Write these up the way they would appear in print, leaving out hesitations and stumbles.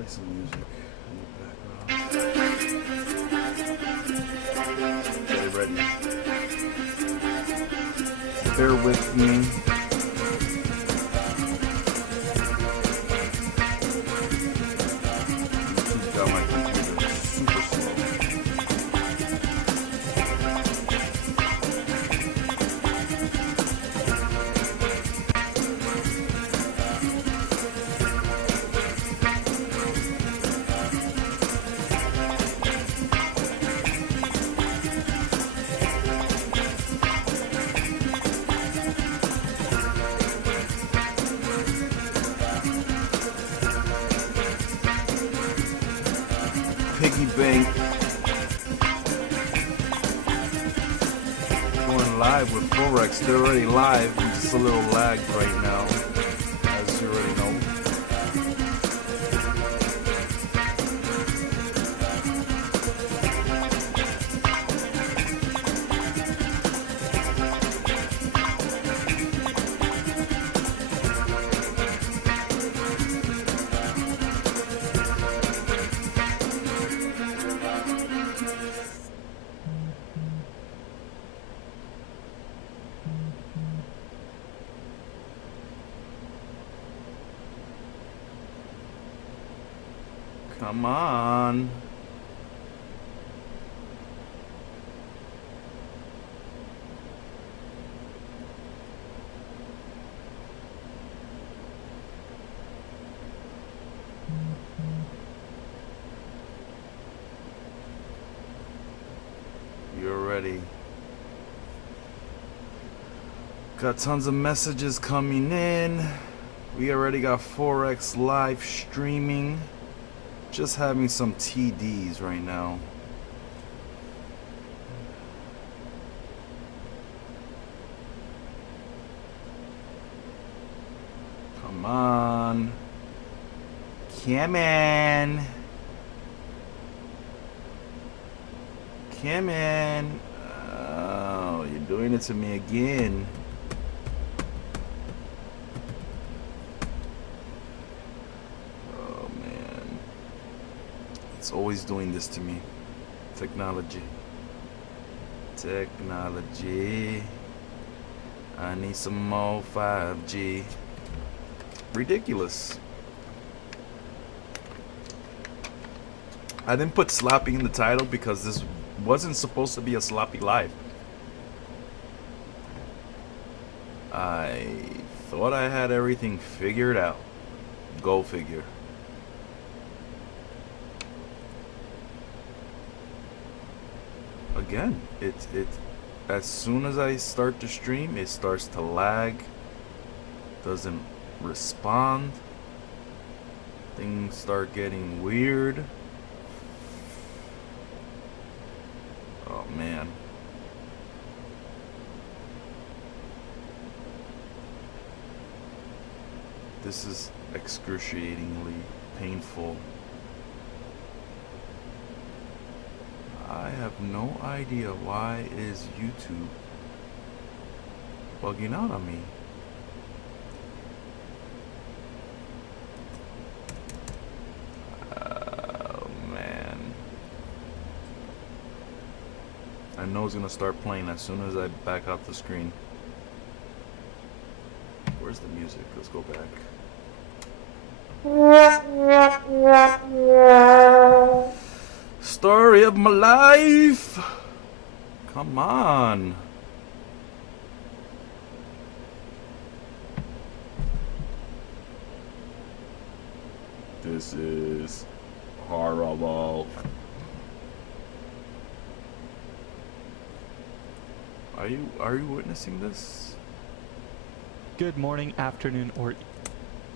play some music in the background. Get it ready. Bear with me. Got my computer super slow. Piggy bank going live with Forex. They're already live. I'm just a little lagged right now, as you already know. Come on. You're ready. Got tons of messages coming in. We already got Forex live streaming. Just having some TDs right now. Come on. Come in. Come in. Oh, you're doing it to me again. It's always doing this to me. Technology. Technology. I need some more 5G. Ridiculous. I didn't put sloppy in the title because this wasn't supposed to be a sloppy live. I thought I had everything figured out. Go figure. Again, it as soon as I start to stream, it starts to lag, doesn't respond, things start getting weird. Oh man. This is excruciatingly painful. I have no idea why is YouTube bugging out on me. Oh man. I know it's gonna start playing as soon as I back out the screen. Where's the music? Let's go back. Story of my life. Come on. This is horrible. Are you witnessing this? Good morning, afternoon, or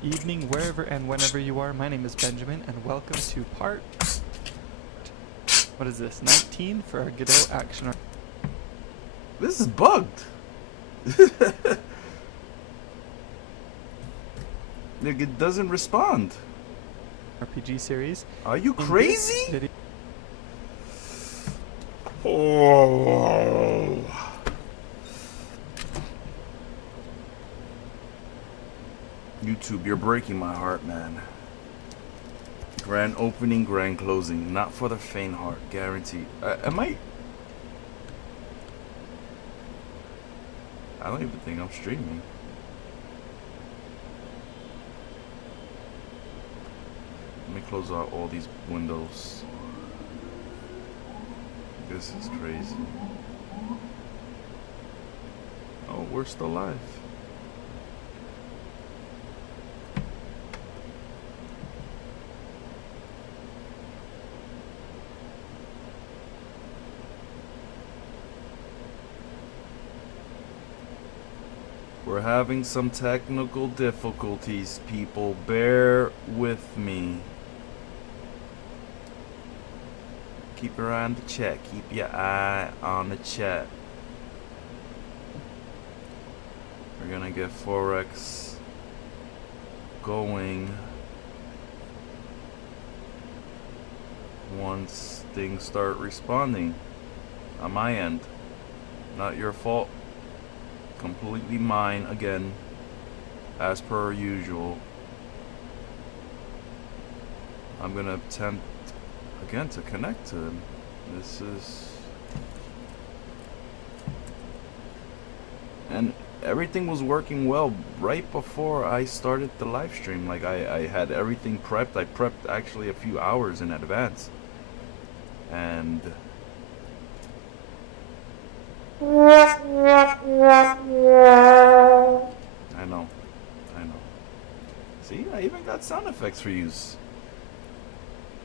evening, wherever and whenever you are. My name is Benjamin, and welcome to part, what is this, 19 for our Godot action. This is bugged. Like, it doesn't respond. RPG series. Are you crazy? Oh. YouTube, you're breaking my heart, man. Grand opening, grand closing. Not for the faint heart. Guaranteed. I might. I don't even think I'm streaming. Let me close out all these windows. This is crazy. Oh, we're still live. We're having some technical difficulties, people. Bear with me. Keep your eye on the chat. Keep your eye on the chat. We're gonna get Forex going once things start responding on my end. Not your fault. Completely mine again, as per usual. I'm gonna attempt again to connect to him. This is, and everything was working well right before I started the live stream. Like I had everything prepped. I prepped actually a few hours in advance, and I know. See, I even got sound effects for use.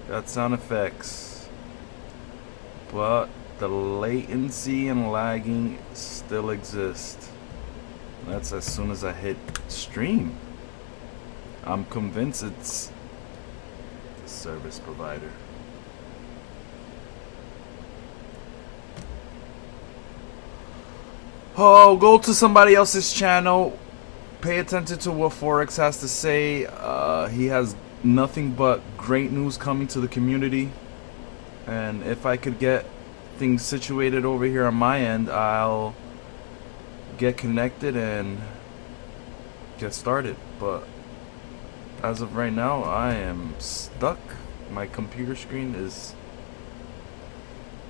Got sound effects. But the latency and lagging still exist. That's as soon as I hit stream. I'm convinced it's the service provider. Oh, go to somebody else's channel. Pay attention to what Forex has to say. He has nothing but great news coming to the community. And if I could get things situated over here on my end, I'll get connected and get started. But as of right now, I am stuck. My computer screen is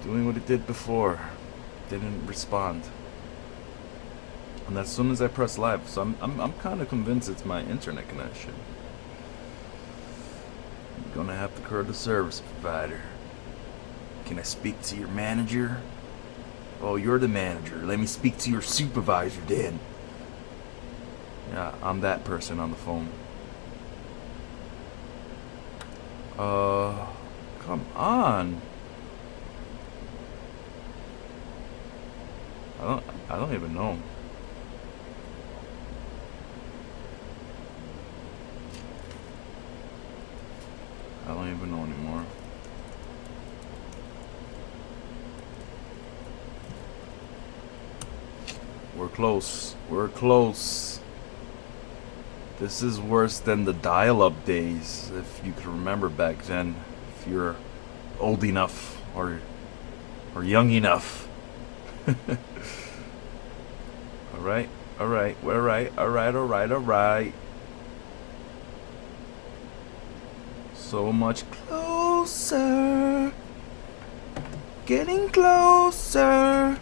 doing what it did before. Didn't respond. And as soon as I press live, so I'm kind of convinced it's my internet connection. I'm gonna have to call the service provider. Can I speak to your manager? Oh, you're the manager. Let me speak to your supervisor then. Yeah, I'm that person on the phone. Come on. I don't even know. I don't even know anymore. We're close. We're close. This is worse than the dial-up days, if you could remember back then. If you're old enough or young enough. Alright, alright, alright. So much closer. Getting closer.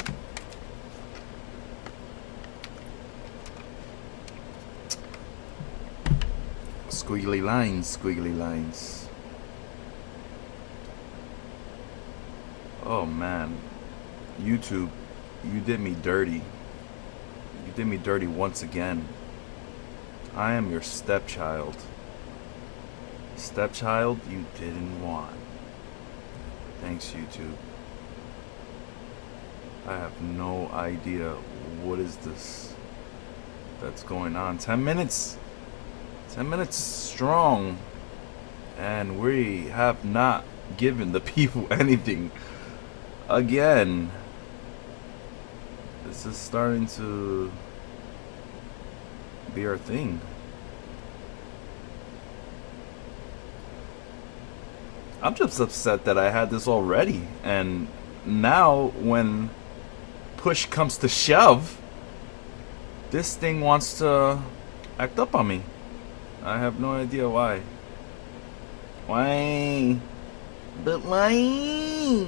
Squiggly lines, squiggly lines. Oh man. YouTube, you did me dirty. You did me dirty once again. I am your stepchild. Stepchild you didn't want. Thanks, YouTube. I have no idea what is this that's going on. 10 minutes. 10 minutes strong. And we have not given the people anything. Again. This is starting to be our thing. I'm just upset that I had this already, and now when push comes to shove, this thing wants to act up on me. I have no idea why. Why? But why?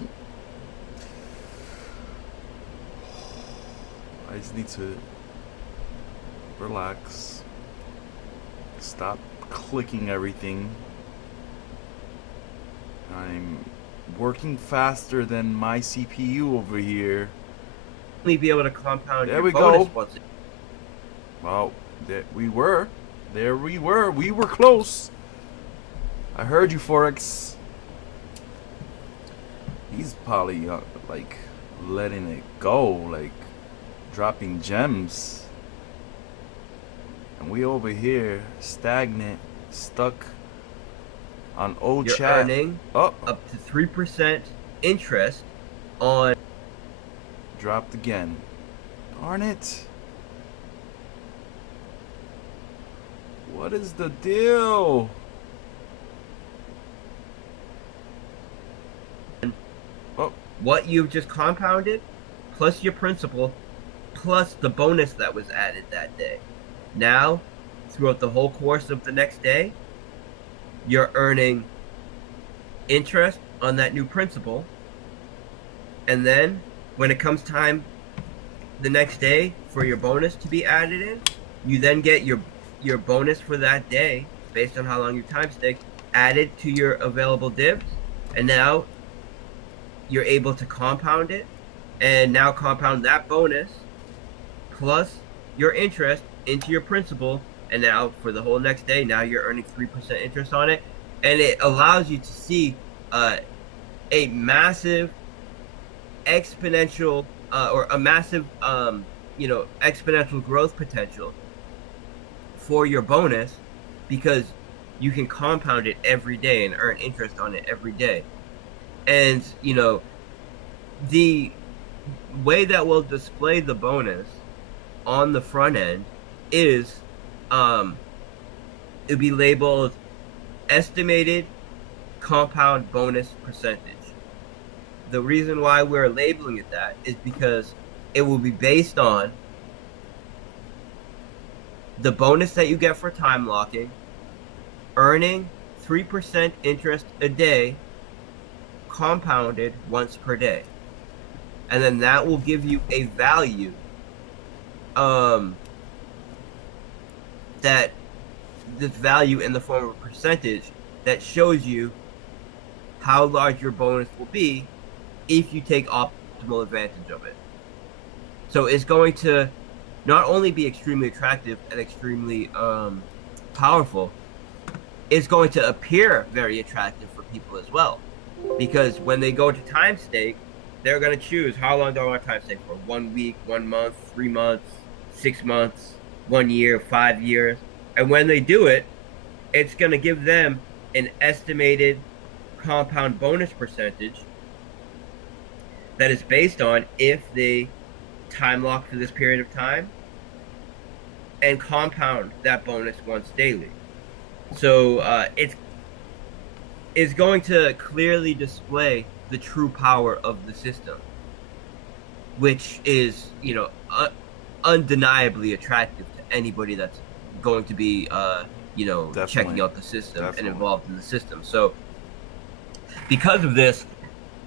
I just need to relax. Stop clicking everything. I'm working faster than my CPU over here. Only be able to compound There your we bonus go. once. Well, there we were. There we were. We were close. I heard you, Forex. He's probably like letting it go, like dropping gems. And we over here stagnant, stuck on old You're chat. earning Oh, up to 3% interest on. dropped again. Darn it. What is the deal? Oh, What you've just compounded, plus your principal, plus the bonus that was added that day. Now, throughout the whole course of the next day, you're earning interest on that new principal. And then, when it comes time the next day for your bonus to be added in, you then get your bonus for that day, based on how long your time staked, added to your available divs. And now, you're able to compound it, and now compound that bonus plus your interest into your principal, and now for the whole next day, now you're earning 3% interest on it, and it allows you to see a massive exponential or a massive exponential growth potential for your bonus, because you can compound it every day and earn interest on it every day. And, the way that we'll display the bonus on the front end is it'll be labeled estimated compound bonus percentage. The reason why we're labeling it that is because it will be based on the bonus that you get for time locking, earning 3% interest a day, compounded once per day. And then that will give you a value that this value in the form of a percentage that shows you how large your bonus will be if you take optimal advantage of it. So it's going to not only be extremely attractive and extremely powerful, it's going to appear very attractive for people as well. Because when they go to time stake, they're going to choose how long do I want to time stake for? 1 week, 1 month, 3 months, 6 months, 1 year, 5 years. And when they do it, it's going to give them an estimated compound bonus percentage that is based on if they time lock for this period of time and compound that bonus once daily. So it's going to clearly display the true power of the system, which is, undeniably attractive to anybody that's going to be, checking out the system and involved in the system. So because of this,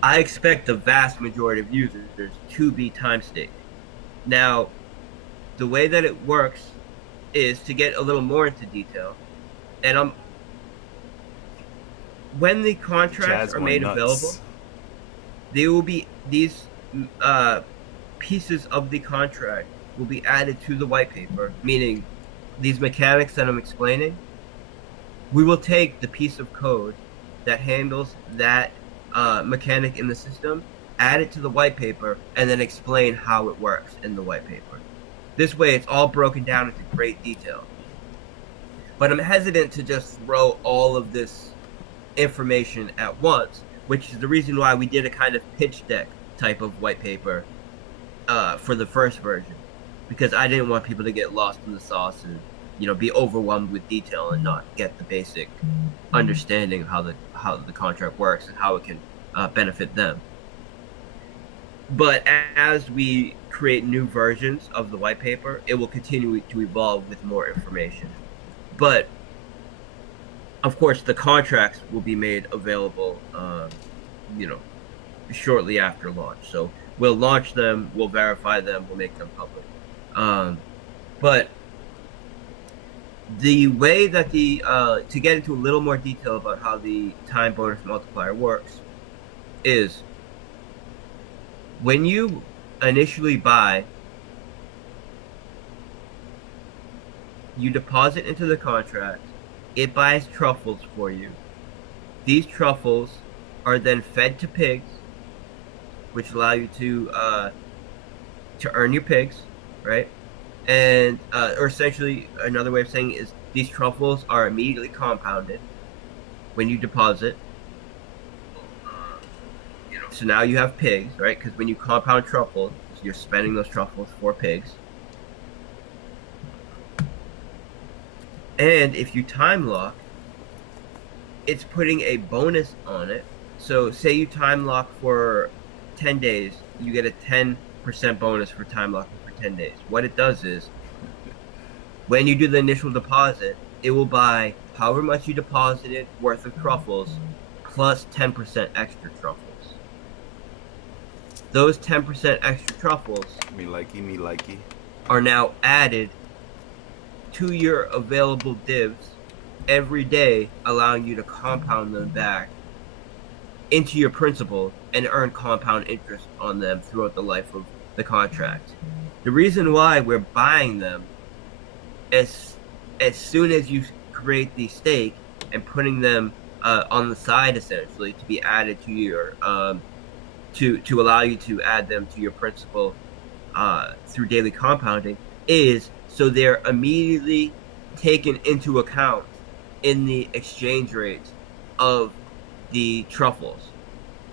I expect the vast majority of users to be time staked. Now, the way that it works is to get a little more into detail, and when the contracts are made available, there will be these pieces of the contract will be added to the white paper, meaning these mechanics that I'm explaining. We will take the piece of code that handles that mechanic in the system, add it to the white paper, and then explain how it works in the white paper. This way, it's all broken down into great detail. But I'm hesitant to just throw all of this information at once, which is the reason why we did a kind of pitch deck type of white paper for the first version, because I didn't want people to get lost in the sauce and be overwhelmed with detail and not get the basic understanding of how the contract works and how it can benefit them. But as we create new versions of the white paper, it will continue to evolve with more information. But of course, the contracts will be made available, shortly after launch. So we'll launch them, we'll verify them, we'll make them public. But the way that to get into a little more detail about how the time bonus multiplier works is when you initially buy, you deposit into the contract, it buys truffles for you. These truffles are then fed to pigs, which allow you to earn your pigs, right? And or essentially another way of saying it is these truffles are immediately compounded when you deposit. So now you have pigs, right? Because when you compound truffles, you're spending those truffles for pigs. And if you time lock, it's putting a bonus on it. So say you time lock for 10 days, you get a 10% bonus for time locking for 10 days. What it does is, when you do the initial deposit, it will buy however much you deposited worth of truffles plus 10% extra truffles. Those 10% extra truffles me likey are now added to your available divs every day, allowing you to compound them back into your principal and earn compound interest on them throughout the life of the contract. The reason why we're buying them as soon as you create the stake and putting them on the side, essentially, to be added to your to allow you to add them to your principal through daily compounding, is so they're immediately taken into account in the exchange rate of the truffles,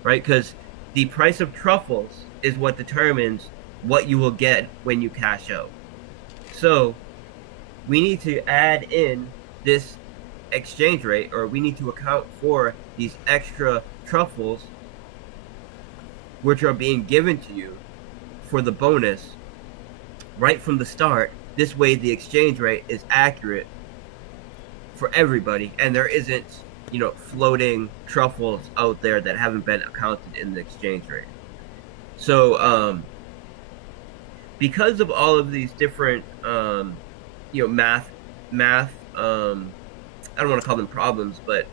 right? Because the price of truffles is what determines what you will get when you cash out. So we need to add in this exchange rate, or we need to account for these extra truffles which are being given to you for the bonus right from the start. This way the exchange rate is accurate for everybody, and there isn't, floating truffles out there that haven't been accounted in the exchange rate. So because of all of these different math I don't want to call them problems, but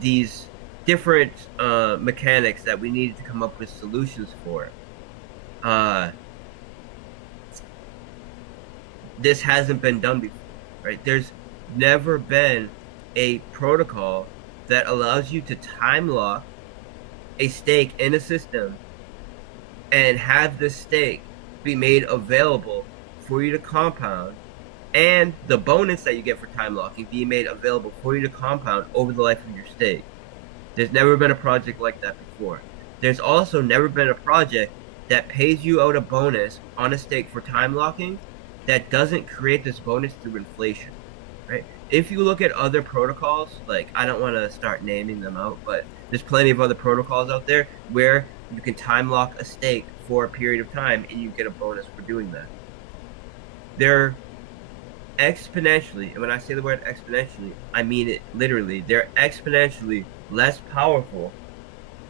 these different mechanics that we needed to come up with solutions for, this hasn't been done before, right? There's never been a protocol that allows you to time lock a stake in a system and have the stake be made available for you to compound, and the bonus that you get for time locking be made available for you to compound over the life of your stake. There's never been a project like that before. There's also never been a project that pays you out a bonus on a stake for time locking that doesn't create this bonus through inflation, right? If you look at other protocols, like, I don't want to start naming them out, but there's plenty of other protocols out there where you can time lock a stake for a period of time and you get a bonus for doing that. They're exponentially, and when I say the word exponentially, I mean it literally, they're exponentially less powerful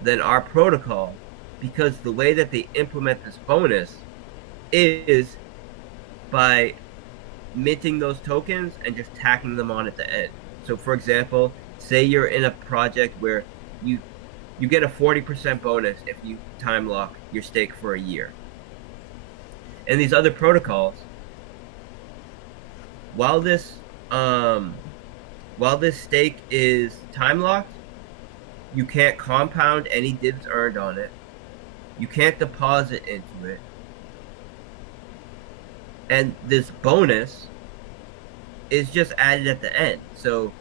than our protocol, because the way that they implement this bonus is by minting those tokens and just tacking them on at the end. So for example, say you're in a project where you get a 40% bonus if you time lock your stake for a year. And these other protocols, while this stake is time locked, you can't compound any divs earned on it. You can't deposit into it. And this bonus is just added at the end. So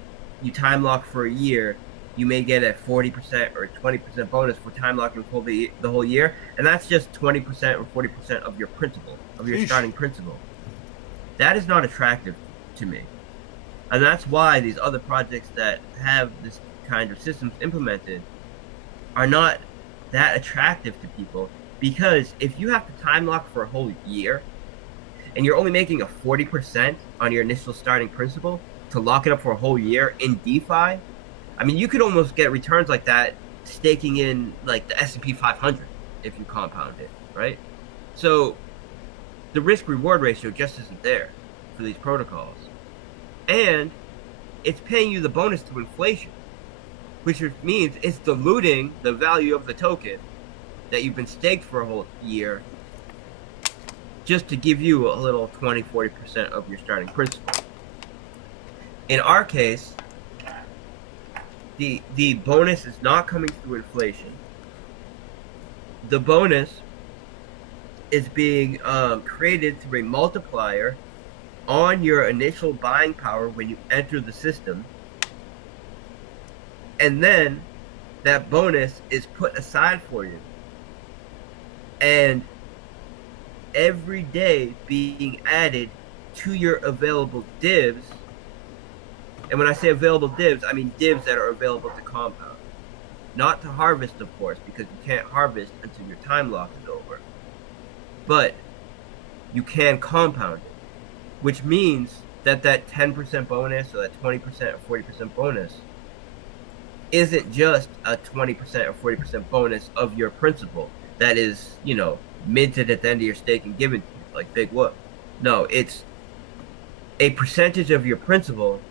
you time lock for a year, you may get a 40% or 20% bonus for time locking for the whole year, and that's just 20% or 40% of your principal, of your starting principal. That is not attractive to me. And that's why these other projects that have this kind of systems implemented are not that attractive to people, because if you have to time lock for a whole year and you're only making a 40% on your initial starting principal, to lock it up for a whole year in DeFi, I mean, you could almost get returns like that staking in like the S&P 500 if you compound it, right? So the risk reward ratio just isn't there for these protocols. And it's paying you the bonus to inflation, which means it's diluting the value of the token that you've been staked for a whole year just to give you a little 20-40% of your starting principal. In our case, the bonus is not coming through inflation. The bonus is being created through a multiplier on your initial buying power when you enter the system. And then that bonus is put aside for you. And every day being added to your available divs. And when I say available divs, I mean divs that are available to compound. Not to harvest, of course, because you can't harvest until your time lock is over. But you can compound it, which means that 10% bonus or that 20% or 40% bonus isn't just a 20% or 40% bonus of your principal that is, minted at the end of your stake and given to you, like Big Whoop. No, it's a percentage of your principal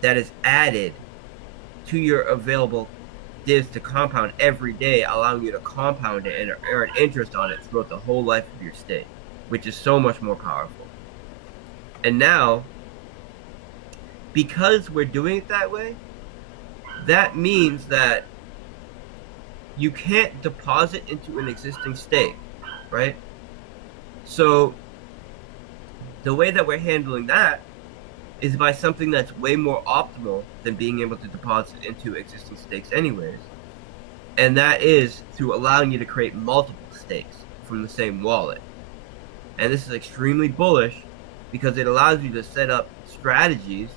that is added to your available divs to compound every day, allowing you to compound it and earn interest on it throughout the whole life of your stake, which is so much more powerful. And now, because we're doing it that way, that means that you can't deposit into an existing stake, right? So the way that we're handling that is by something that's way more optimal than being able to deposit into existing stakes anyways. And that is through allowing you to create multiple stakes from the same wallet. And this is extremely bullish because it allows you to set up strategies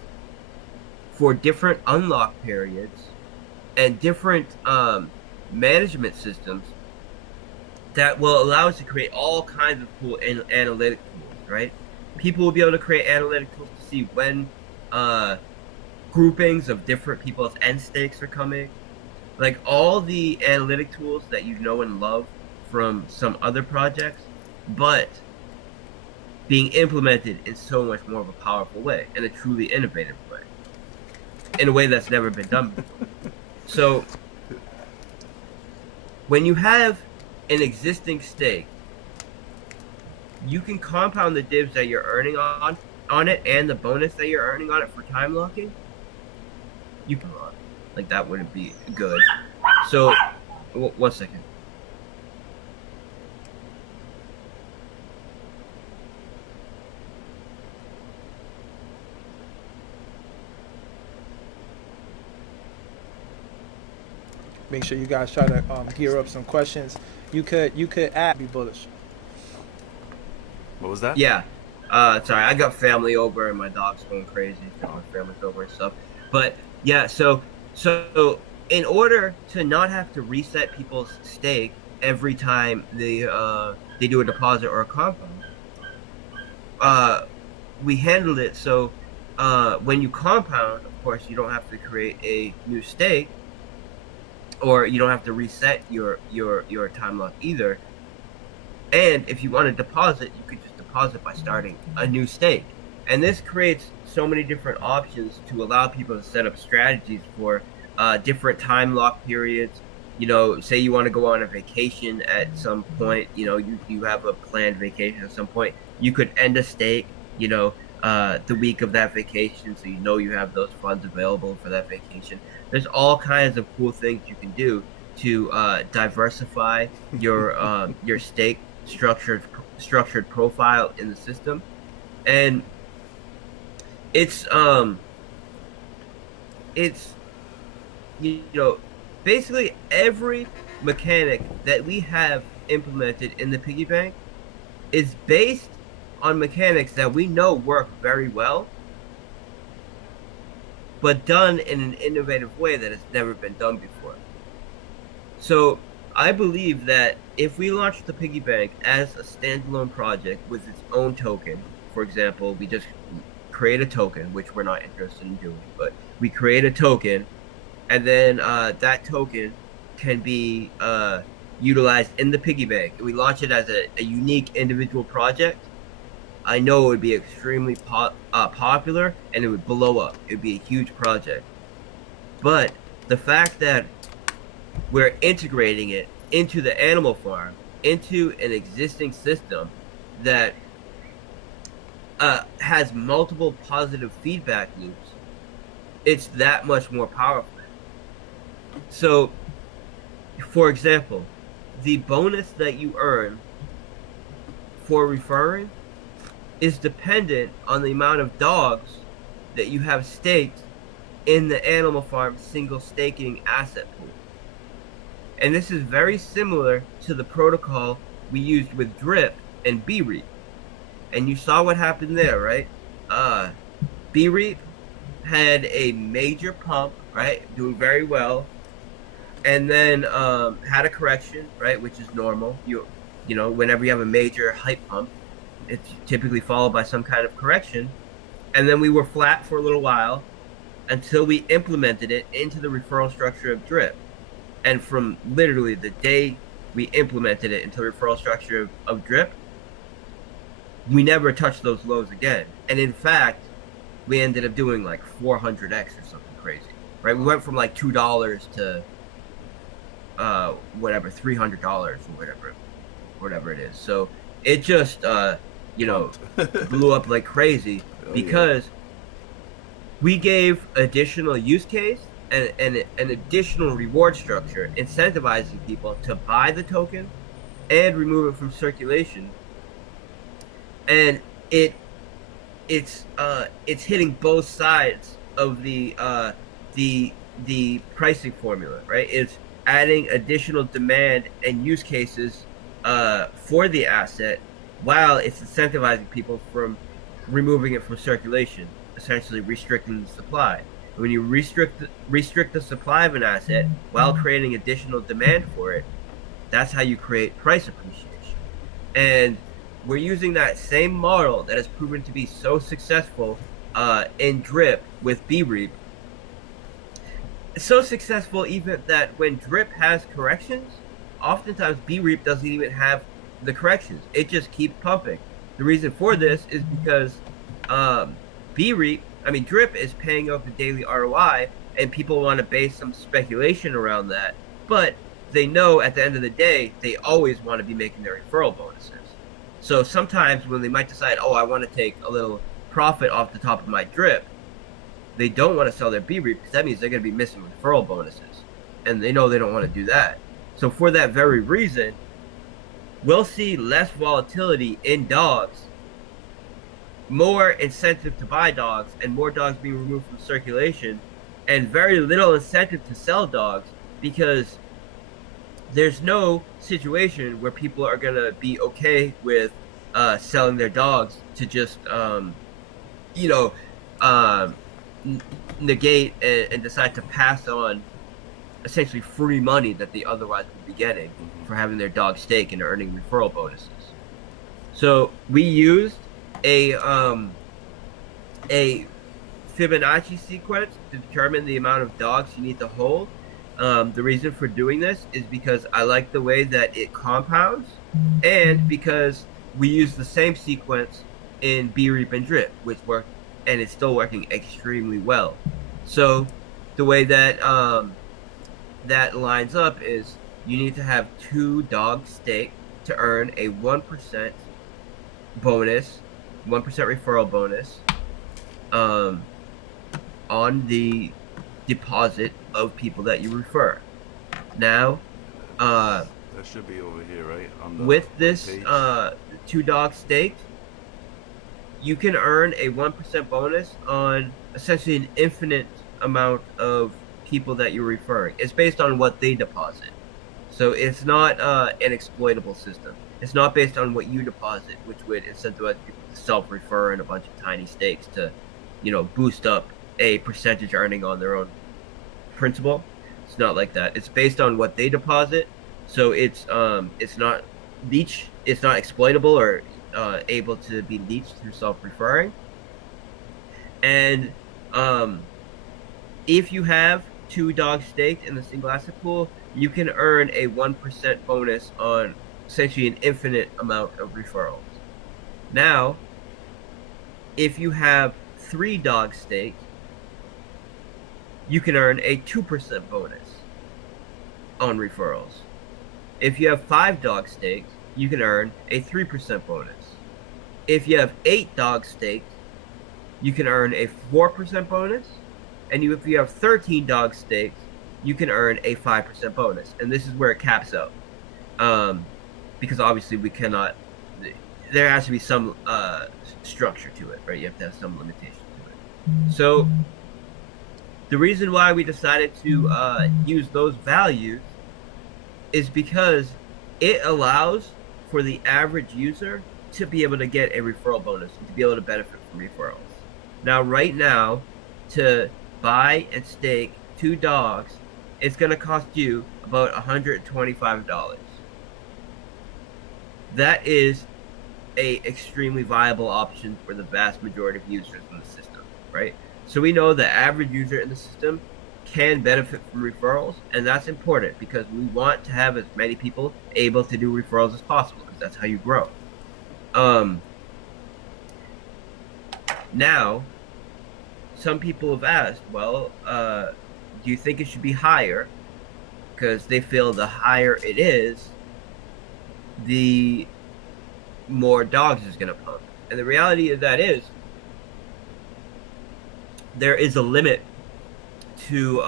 for different unlock periods and different management systems that will allow us to create all kinds of cool analytic tools, right? People will be able to create analytic tools to see when groupings of different people's end stakes are coming. Like all the analytic tools that you know and love from some other projects, but being implemented in so much more of a powerful way, in a truly innovative way, in a way that's never been done before. So when you have an existing stake, you can compound the divs that you're earning on it and the bonus that you're earning on it for time locking. You can lock. Like that wouldn't be good. So, 1 second. Make sure you guys try to gear up some questions. You could add be bullish. What was that? Yeah. Sorry, I got family over and my dog's going crazy. My family's over and stuff. But yeah, so in order to not have to reset people's stake every time they do a deposit or a compound, we handled it so when you compound, of course, you don't have to create a new stake, or you don't have to reset your time lock either. And if you want to deposit, you could just deposit by starting a new stake. And this creates so many different options to allow people to set up strategies for different time lock periods. Say you want to go on a vacation at some point, you have a planned vacation at some point. You could end a stake, the week of that vacation, so you have those funds available for that vacation. There's all kinds of cool things you can do to diversify your stake structured profile in the system. And it's basically every mechanic that we have implemented in the piggy bank is based on mechanics that we know work very well, but done in an innovative way that has never been done before. So I believe that if we launch the piggy bank as a standalone project with its own token, for example, we just create a token, which we're not interested in doing, but we create a token, and then that token can be utilized in the piggy bank. We launch it as a unique individual project. I know it would be extremely popular, and it would blow up. It would be a huge project. But the fact that we're integrating it into the animal farm, into an existing system that has multiple positive feedback loops, it's that much more powerful. So, for example, the bonus that you earn for referring is dependent on the amount of dogs that you have staked in the animal farm single staking asset pool. And this is very similar to the protocol we used with Drip and BREAP. And you saw what happened there, right? BREAP had a major pump, right? Doing very well. And then had a correction, right? Which is normal. You know, whenever you have a major hype pump, it's typically followed by some kind of correction. And then we were flat for a little while until we implemented it into the referral structure of Drip. And from literally the day we implemented it into the referral structure of Drip, we never touched those lows again. And in fact, we ended up doing like 400x or something crazy, right? We went from like $2 to whatever, $300 or whatever it is. So it just blew up like crazy because we gave additional use case and an additional reward structure, incentivizing people to buy the token and remove it from circulation. And it's hitting both sides of the pricing formula, right? It's adding additional demand and use cases for the asset, while it's incentivizing people from removing it from circulation, essentially restricting the supply. When you restrict the supply of an asset while creating additional demand for it, that's how you create price appreciation. And we're using that same model that has proven to be so successful in Drip with BREAP. So successful even that when Drip has corrections, oftentimes BREAP doesn't even have the corrections. It just keeps pumping. The reason for this is because Drip is paying out the daily ROI, and people want to base some speculation around that. But they know at the end of the day, they always want to be making their referral bonuses. So sometimes when they might decide, I want to take a little profit off the top of my Drip, they don't want to sell their BREAP because that means they're going to be missing referral bonuses. And they know they don't want to do that. So for that very reason, we'll see less volatility in dogs, more incentive to buy dogs, and more dogs being removed from circulation, and very little incentive to sell dogs, because there's no situation where people are going to be okay with selling their dogs to just, negate and decide to pass on essentially free money that they otherwise would be getting for having their dog stake and earning referral bonuses. So we used a Fibonacci sequence to determine the amount of dogs you need to hold. The reason for doing this is because I like the way that it compounds, and because we use the same sequence in BREAP and Drip, which worked, and it's still working extremely well. So the way that that lines up is you need to have 2 dogs staked to earn a 1% bonus, 1% referral bonus on the deposit of people that you refer. Now, that should be over here, right? On the, with this page. 2 dogs staked, you can earn a 1% bonus on essentially an infinite amount of people that you're referring. It's based on what they deposit. So it's not an exploitable system. It's not based on what you deposit, which would incentivize people to self-refer in a bunch of tiny stakes to, boost up a percentage earning on their own principal. It's not like that. It's based on what they deposit. So it's not exploitable or able to be leached through self-referring. And if you have 2 dogs staked in the single asset pool, you can earn a 1% bonus on essentially an infinite amount of referrals. Now, if you have 3 dogs staked, you can earn a 2% bonus on referrals. If you have 5 dogs staked, you can earn a 3% bonus. If you have 8 dogs staked, you can earn a 4% bonus. And if you have 13 dogs staked, you can earn a 5% bonus. And this is where it caps out. Because obviously we cannot, there has to be some structure to it, right? You have to have some limitation to it. So the reason why we decided to use those values is because it allows for the average user to be able to get a referral bonus, to be able to benefit from referrals. Now, right now, to buy and stake 2 dogs, it's going to cost you about $125. That is a extremely viable option for the vast majority of users in the system, right? So we know the average user in the system can benefit from referrals, and that's important because we want to have as many people able to do referrals as possible, because that's how you grow. Now, some people have asked, well, do you think it should be higher? Because they feel the higher it is, the more dogs is going to pump. And the reality of that is, there is a limit to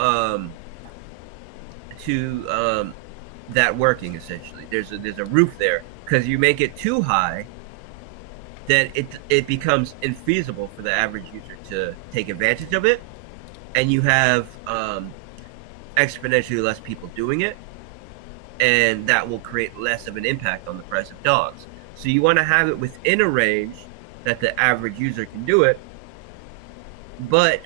that working. Essentially, there's a roof there, because you make it too high, then it becomes infeasible for the average user to take advantage of it, and you have exponentially less people doing it, and that will create less of an impact on the price of dogs. So you want to have it within a range that the average user can do it, but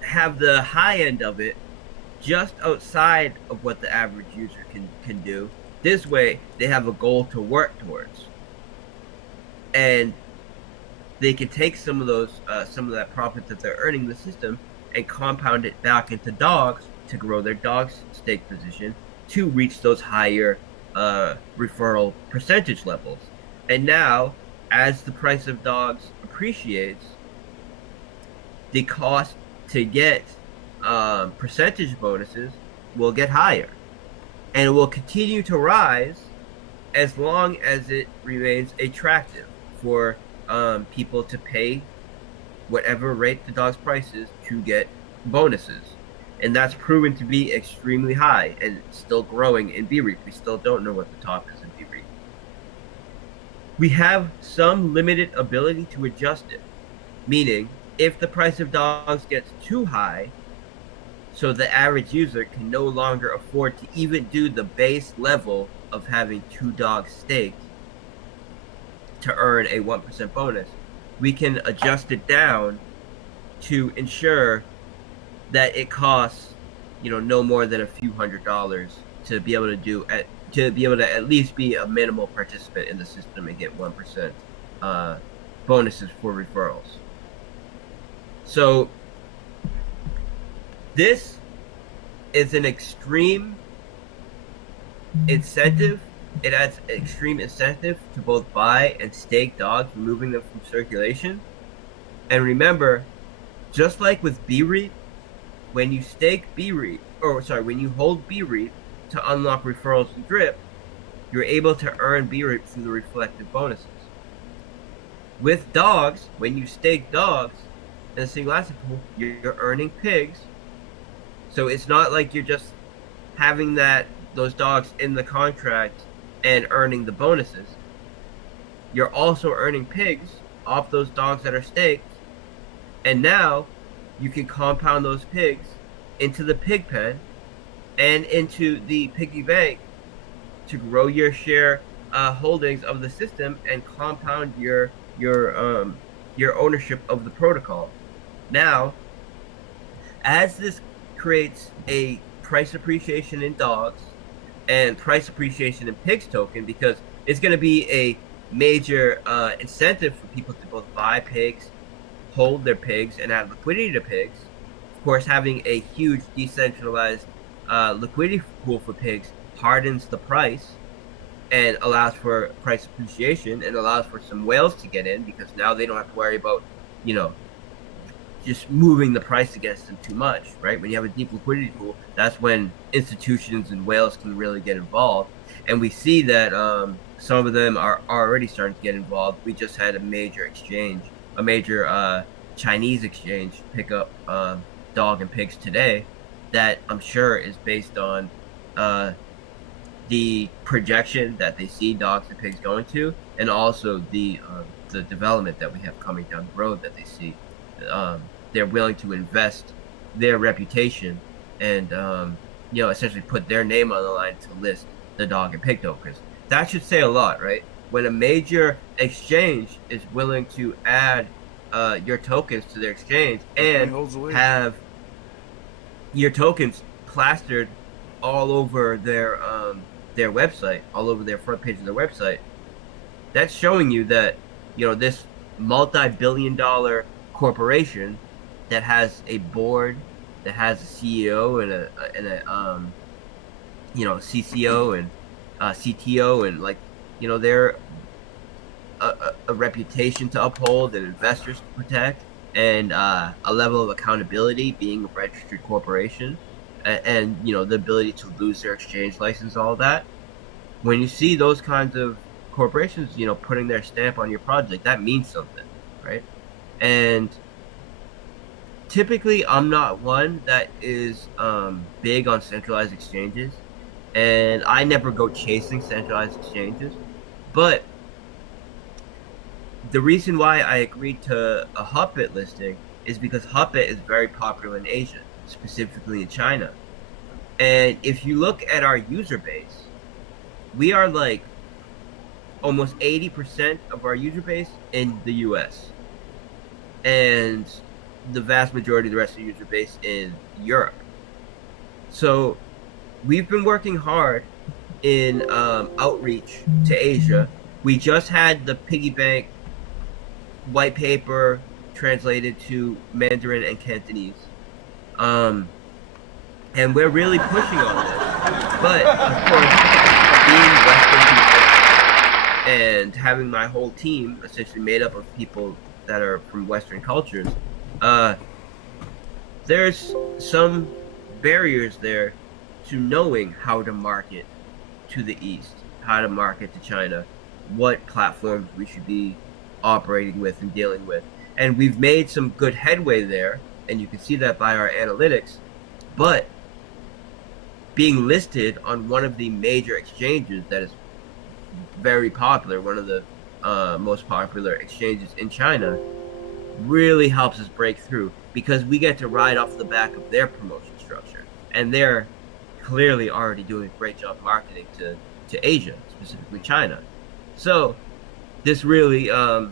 have the high end of it just outside of what the average user can do. This way, they have a goal to work towards, and they can take some of that profit that they're earning in the system and compound it back into dogs to grow their dog's stake position to reach those higher referral percentage levels. And now, as the price of dogs appreciates, the cost to get percentage bonuses will get higher, and it will continue to rise as long as it remains attractive for people to pay whatever rate the dog's price is to get bonuses. And that's proven to be extremely high and still growing in BREIT. We still don't know what the top is in BREIT. We have some limited ability to adjust it, meaning if the price of dogs gets too high, so the average user can no longer afford to even do the base level of having 2 dogs staked to earn a 1% bonus, we can adjust it down to ensure that it costs, no more than a few $100s to be able to at least be a minimal participant in the system and get 1% bonuses for referrals. So this is an extreme incentive. It adds extreme incentive to both buy and stake dogs, removing them from circulation. And remember, just like with BREIT, when you when you hold BREIT to unlock referrals and drip, you're able to earn BREIT through the reflected bonuses. With dogs, when you stake dogs in a single asset pool, you're earning pigs. So it's not like you're just having those dogs in the contract and earning the bonuses. You're also earning pigs off those dogs that are staked, and now you can compound those pigs into the pig pen and into the piggy bank to grow your share holdings of the system and compound your ownership of the protocol. Now, as this creates a price appreciation in dogs and price appreciation in PigsToken, because it's going to be a major incentive for people to both buy pigs, hold their pigs and add liquidity to pigs. Of course, having a huge decentralized liquidity pool for pigs hardens the price and allows for price appreciation and allows for some whales to get in, because now they don't have to worry about, just moving the price against them too much, right? When you have a deep liquidity pool, that's when institutions and whales can really get involved. And we see that some of them are already starting to get involved. We just had a major exchange, a major Chinese exchange pick up dog and pigs today, that I'm sure is based on the projection that they see dogs and pigs going to, and also the development that we have coming down the road that they see. They're willing to invest their reputation and essentially put their name on the line to list the dog and pig tokens. That should say a lot, right? When a major exchange is willing to add your tokens to their exchange and have your tokens plastered all over their website, all over their front page of their website, that's showing you that this multi-billion-dollar corporation that has a board, that has a CEO and a CCO and CTO, and they're a reputation to uphold and investors to protect, and a level of accountability, being a registered corporation, and the ability to lose their exchange license, all that. When you see those kinds of corporations putting their stamp on your project, that means something, right? And typically I'm not one that is big on centralized exchanges, and I never go chasing centralized exchanges. But the reason why I agreed to a Hotbit listing is because Hotbit is very popular in Asia, specifically in China. And if you look at our user base, we are like almost 80% of our user base in the US, and the vast majority of the rest of the user base in Europe. So we've been working hard in outreach to Asia. We just had the Piggy Bank white paper translated to Mandarin and Cantonese. And we're really pushing on this. But, of course, being Western people and having my whole team essentially made up of people that are from Western cultures, there's some barriers there to knowing how to market to the East, how to market to China, what platforms we should be operating with and dealing with. And we've made some good headway there, and you can see that by our analytics. But being listed on one of the major exchanges that is very popular, one of the most popular exchanges in China, really helps us break through, because we get to ride off the back of their promotion structure, and they're clearly already doing a great job marketing to Asia, specifically China. So this really allows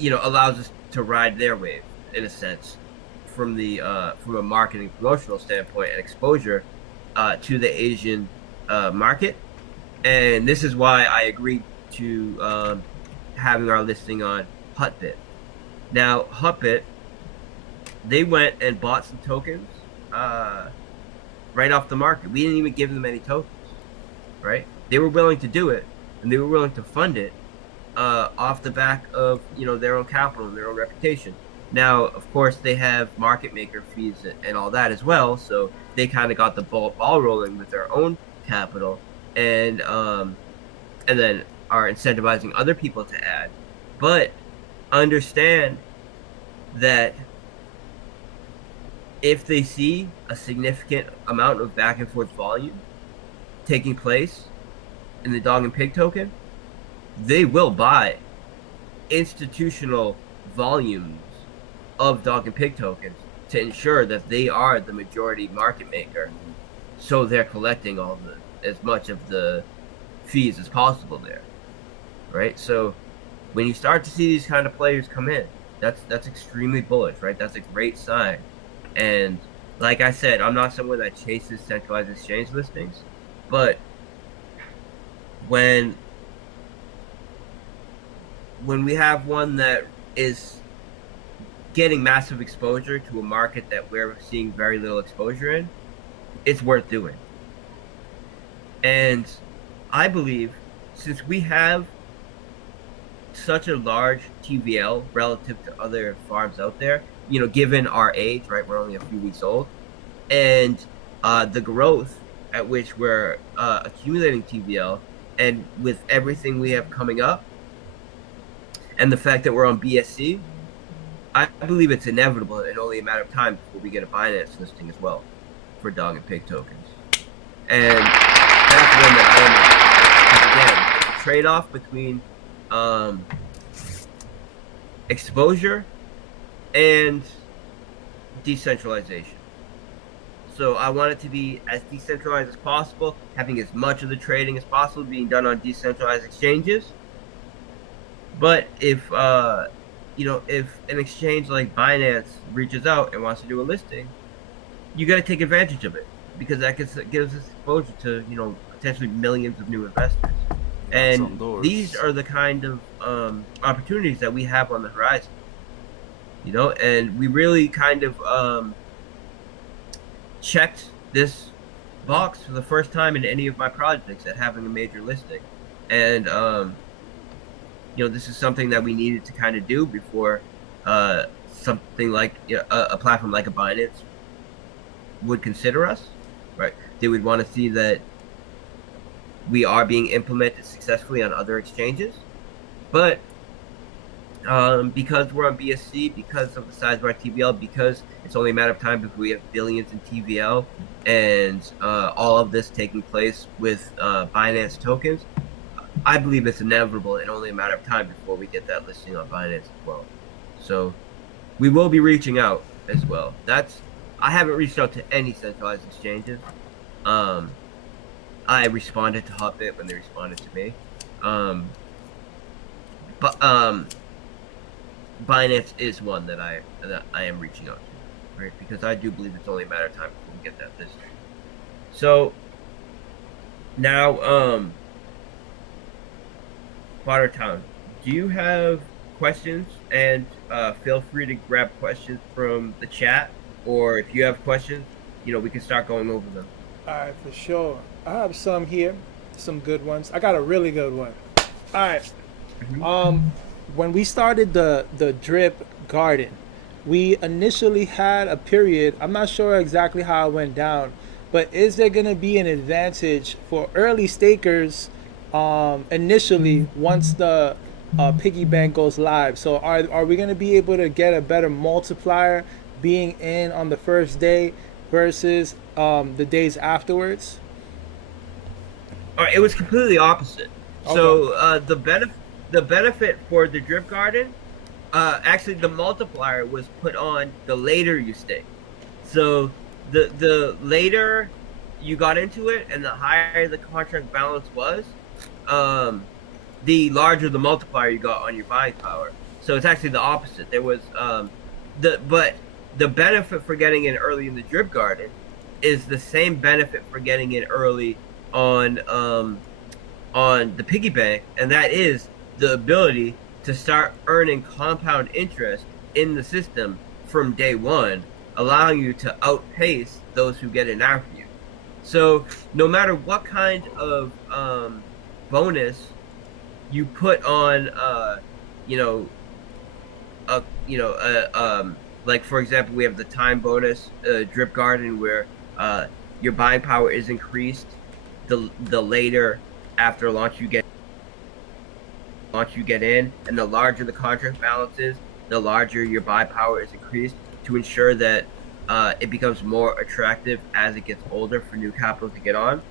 us to ride their wave, in a sense, from a marketing promotional standpoint and exposure to the Asian market. And this is why I agreed to having our listing on Hotbit. Now, Hotbit, they went and bought some tokens right off the market. We didn't even give them any tokens, right? They were willing to do it, and they were willing to fund it off the back of their own capital and their own reputation. Now, of course, they have market maker fees and all that as well, so they kind of got the ball rolling with their own capital, and then are incentivizing other people to add. But understand that if they see a significant amount of back and forth volume taking place in the dog and pig token, they will buy institutional volumes of dog and pig tokens to ensure that they are the majority market maker, so they're collecting as much of the fees as possible there, right? So when you start to see these kind of players come in, that's extremely bullish, right? That's a great sign. And like I said, I'm not someone that chases centralized exchange listings, but when we have one that is getting massive exposure to a market that we're seeing very little exposure in, it's worth doing. And I believe since we have such a large TVL relative to other farms out there, you know, given our age, right? We're only a few weeks old, and the growth at which we're accumulating TVL, and with everything we have coming up, and the fact that we're on BSC, I believe it's inevitable and only a matter of time before we get a Binance listing as well for Dog and Pig tokens. And that's one that I am. Again, it's a trade-off between exposure and decentralization. So I want it to be as decentralized as possible, having as much of the trading as possible being done on decentralized exchanges. But if if an exchange like Binance reaches out and wants to do a listing, you got to take advantage of it, because that gives us exposure to, you know, potentially millions of new investors. And these are the kind of opportunities that we have on the horizon, you know, and we really kind of checked this box for the first time in any of my projects at having a major listing. And, you know, this is something that we needed to kind of do before something like a platform like a Binance would consider us, right? They would want to see that we are being implemented successfully on other exchanges. But because we're on BSC, because of the size of our TVL, because it's only a matter of time before we have billions in TVL, and all of this taking place with Binance tokens, I believe it's inevitable and only a matter of time before we get that listing on Binance as well. So we will be reaching out as well. I haven't reached out to any centralized exchanges. I responded to Hotbit when they responded to me. But Binance is one that I am reaching out to, right? Because I do believe it's only a matter of time before we get that listing. So now, Pottertown, do you have questions? And feel free to grab questions from the chat, or if you have questions, you know, we can start going over them. All right, for sure. I have some here, some good ones. I got a really good one. All right. Mm-hmm. When we started the drip garden, we initially had a period. I'm not sure exactly how it went down, but is there going to be an advantage for early stakers initially once the piggy bank goes live? So are we going to be able to get a better multiplier being in on the first day versus the days afterwards? It was completely opposite. Okay. So the benefit for the drip garden, actually the multiplier was put on the later you stake. So the later you got into it and the higher the contract balance was, the larger the multiplier you got on your buying power. So it's actually the opposite. There was but the benefit for getting in early in the drip garden is the same benefit for getting in early on the piggy bank, and that is the ability to start earning compound interest in the system from day one, allowing you to outpace those who get in after you. So no matter what kind of bonus you put on, like for example, we have the time bonus drip garden where your buying power is increased the later after launch you get in, and the larger the contract balance is, the larger your buy power is increased to ensure that it becomes more attractive as it gets older for new capital to get on.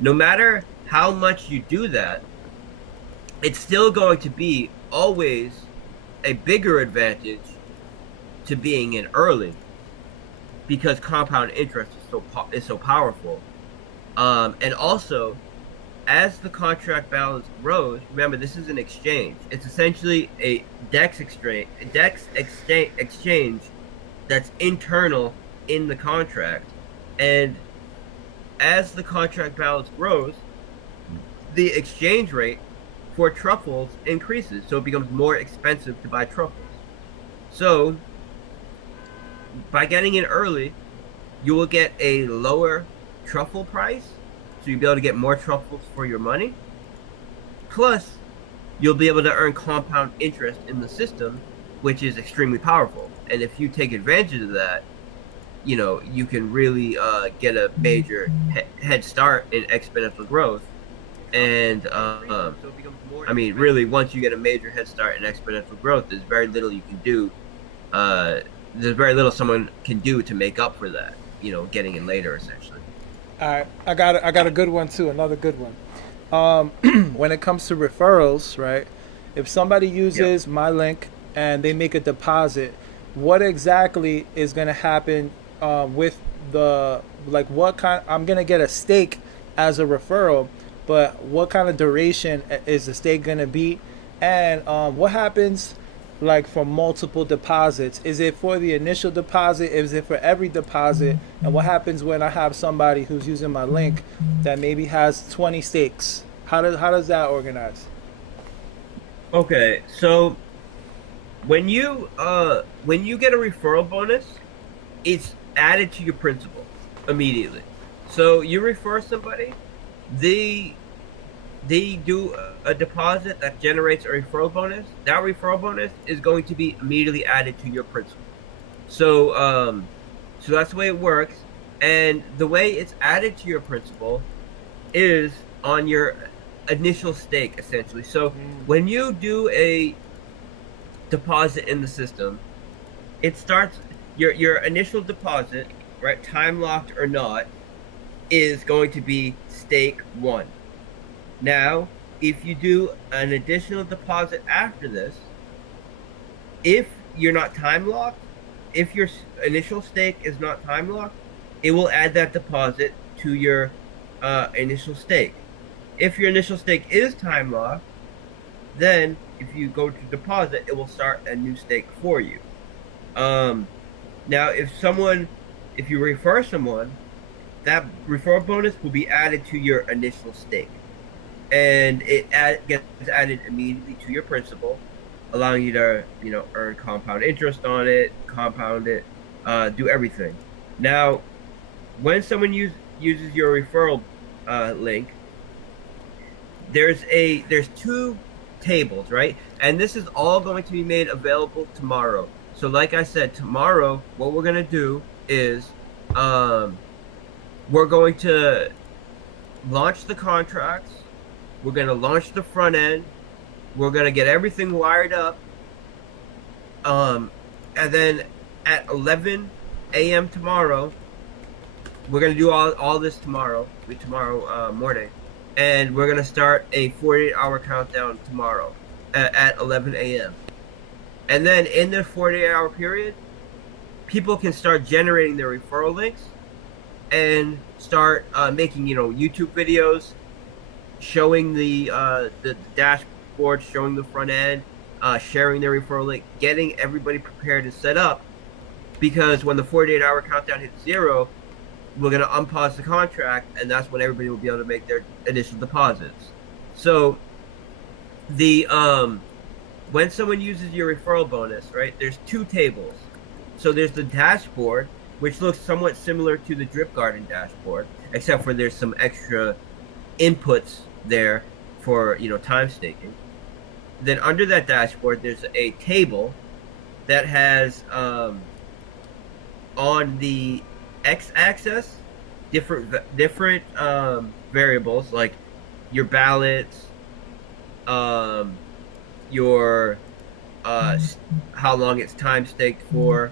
No matter how much you do that, it's still going to be always a bigger advantage to being in early, because compound interest is so powerful. And also, as the contract balance grows, remember this is an exchange. It's essentially a DEX exchange that's internal in the contract. And as the contract balance grows, the exchange rate for truffles increases, so it becomes more expensive to buy truffles. So by getting in early, you will get a lower truffle price, so you'll be able to get more truffles for your money. Plus, you'll be able to earn compound interest in the system, which is extremely powerful. And if you take advantage of that, you know, you can really get a major head start in exponential growth. And I mean, really, once you get a major head start in exponential growth, there's very little you can do. There's very little someone can do to make up for that. You know, getting in later, essentially. All right, I got a good one too. Another good one. When it comes to referrals, right? If somebody uses my link and they make a deposit, what exactly is going to happen with the, like, what kind? I'm going to get a stake as a referral, but what kind of duration is the stake going to be? And what happens like for multiple deposits? Is it for the initial deposit? Is it for every deposit? And what happens when I have somebody who's using my link that maybe has 20 stakes? How does that organize? Okay, so when you get a referral bonus, it's added to your principal immediately. So you refer somebody, they do a deposit that generates a referral bonus. That referral bonus is going to be immediately added to your principal. So so that's the way it works. And the way it's added to your principal is on your initial stake, essentially. So when you do a deposit in the system, it starts your initial deposit, right, time locked or not, is going to be stake 1. Now, if you do an additional deposit after this, if you're not time locked, if your initial stake is not time locked, it will add that deposit to your initial stake. If your initial stake is time locked, then if you go to deposit, it will start a new stake for you. Now, if you refer someone, that referral bonus will be added to your initial stake, and it gets added immediately to your principal, allowing you to, you know, earn compound interest on it, compound it, do everything. Now, when someone uses your referral link, there's 2 tables, right? And this is all going to be made available tomorrow. So like I said, tomorrow, what we're going to do is we're going to launch the contracts. We're going to launch the front end. We're going to get everything wired up. And then at 11 a.m. tomorrow, we're going to do all this tomorrow morning. And we're going to start a 48-hour countdown tomorrow at 11 a.m. And then in the 48-hour period, people can start generating their referral links and start making, you know, YouTube videos, showing the dashboard, showing the front end, sharing their referral link, getting everybody prepared and set up. Because when the 48-hour countdown hits 0, we're going to unpause the contract, and that's when everybody will be able to make their initial deposits. So when someone uses your referral bonus, right, there's 2 tables. So there's the dashboard, which looks somewhat similar to the Drip Garden dashboard, except for there's some extra inputs there for, you know, time staking. Then under that dashboard, there's a table that has on the x-axis different variables like your balance, your how long it's time staked for,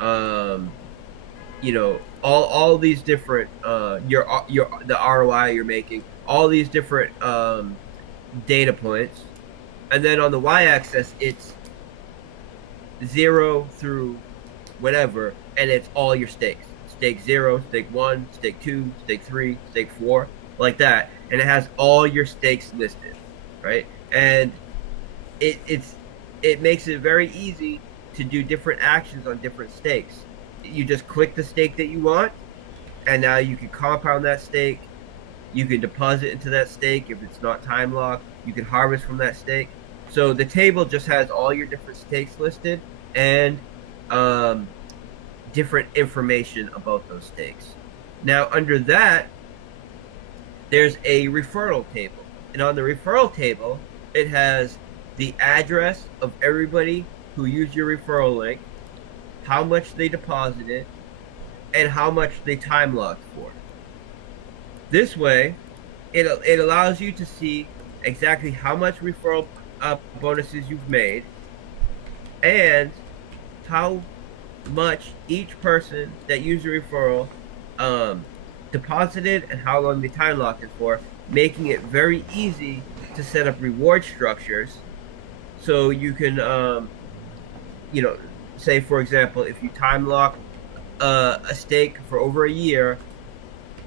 you know, all these different the ROI you're making, all these different data points. And then on the y-axis, it's 0 through whatever, and it's all your stakes. Stake 0, stake 1, stake 2, stake 3, stake 4, like that. And it has all your stakes listed, right? And it makes it very easy to do different actions on different stakes. You just click the stake that you want, and now you can compound that stake. You can deposit into that stake if it's not time locked. You can harvest from that stake. So the table just has all your different stakes listed, and different information about those stakes. Now, under that, there's a referral table. And on the referral table, it has the address of everybody who used your referral link, how much they deposited, and how much they time locked for. This way, it allows you to see exactly how much referral bonuses you've made and how much each person that used your referral deposited and how long they time locked it for, making it very easy to set up reward structures so you can say, for example, if you time lock a stake for over a year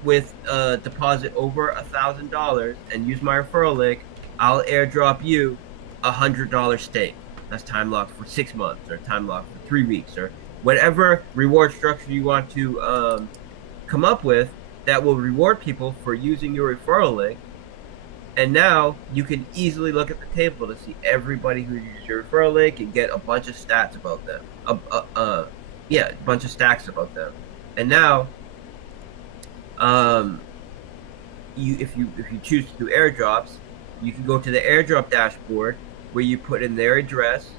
with a deposit over $1,000 and use my referral link, I'll airdrop you $100 stake. That's time locked for 6 months, or time locked for 3 weeks, or whatever reward structure you want to come up with that will reward people for using your referral link. And now you can easily look at the table to see everybody who used your referral link and get a bunch of stats about them. A bunch of stacks about them. And now, if you choose to do airdrops, you can go to the Airdrop Dashboard where you put in their address,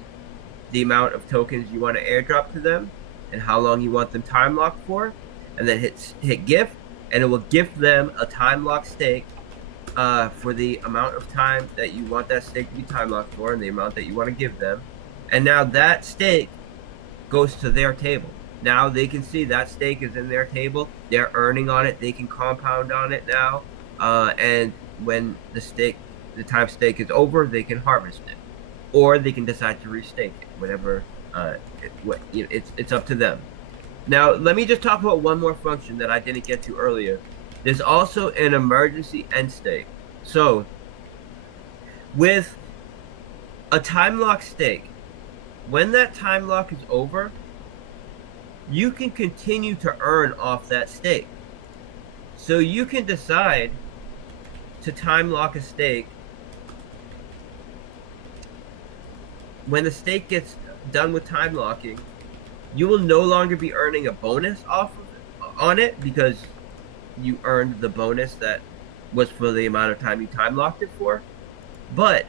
the amount of tokens you want to airdrop to them, and how long you want them time locked for, and then hit gift, and it will gift them a time locked stake for the amount of time that you want that stake to be time locked for, and the amount that you want to give them. And now that stake goes to their table. Now they can see that stake is in their table. They're earning on it. They can compound on it now. And when the time stake is over, they can harvest it, or they can decide to restake it. Whatever, it's up to them. Now, let me just talk about one more function that I didn't get to earlier. There's also an emergency end stake. So, with a time lock stake, when that time lock is over, you can continue to earn off that stake. So you can decide to time lock a stake. When the stake gets done with time locking, you will no longer be earning a bonus on it because you earned the bonus that was for the amount of time you time locked it for. But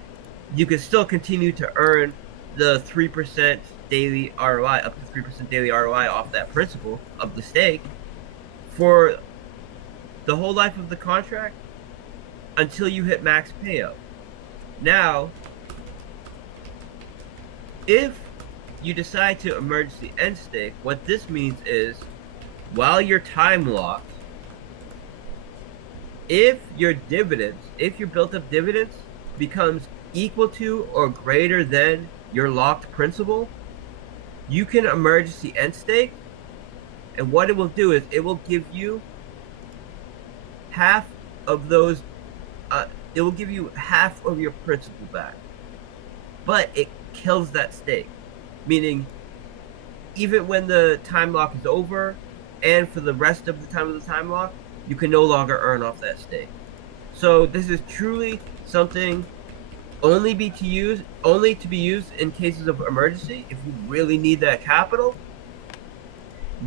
you can still continue to earn the 3% daily ROI, up to 3% daily ROI off that principal of the stake for the whole life of the contract until you hit max payout. Now, if you decide to emergency end stake, what this means is, while you're time locked, if your built up dividends becomes equal to or greater than your locked principal, you can emergency end stake, and what it will do is it will give you half of those. It will give you half of your principal back, but it kills that stake. Meaning, even when the time lock is over, and for the rest of the time of the time lock, you can no longer earn off that stake. So this is truly something only to be used in cases of emergency, if you really need that capital.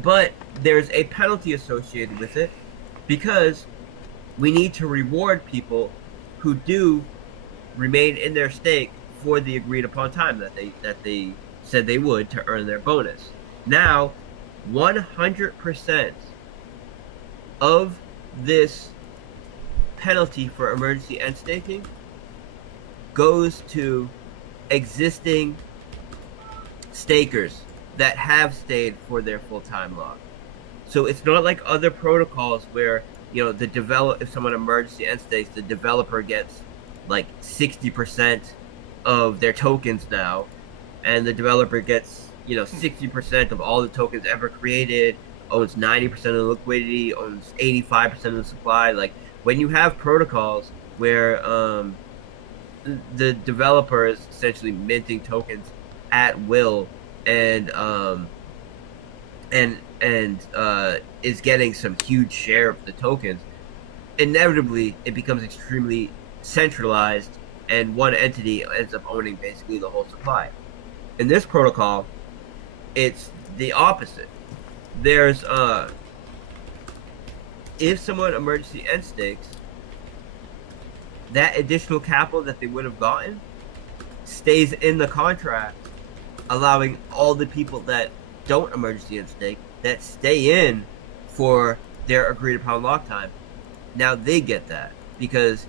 But there's a penalty associated with it, because we need to reward people who do remain in their stake for the agreed upon time that they said they would to earn their bonus. Now, 100% of this penalty for emergency end staking goes to existing stakers that have stayed for their full-time lock. So it's not like other protocols where, if someone emergency end stakes, the developer gets like 60% of their tokens now, and the developer gets 60% of all the tokens ever created, owns 90% of the liquidity, owns 85% of the supply. Like, when you have protocols where the developer is essentially minting tokens at will and is getting some huge share of the tokens, inevitably it becomes extremely centralized, and one entity ends up owning basically the whole supply. In this protocol, it's the opposite. There's if someone emergency end stakes, that additional capital that they would have gotten stays in the contract, allowing all the people that don't emergency end stake, that stay in for their agreed upon lock time, now they get that, because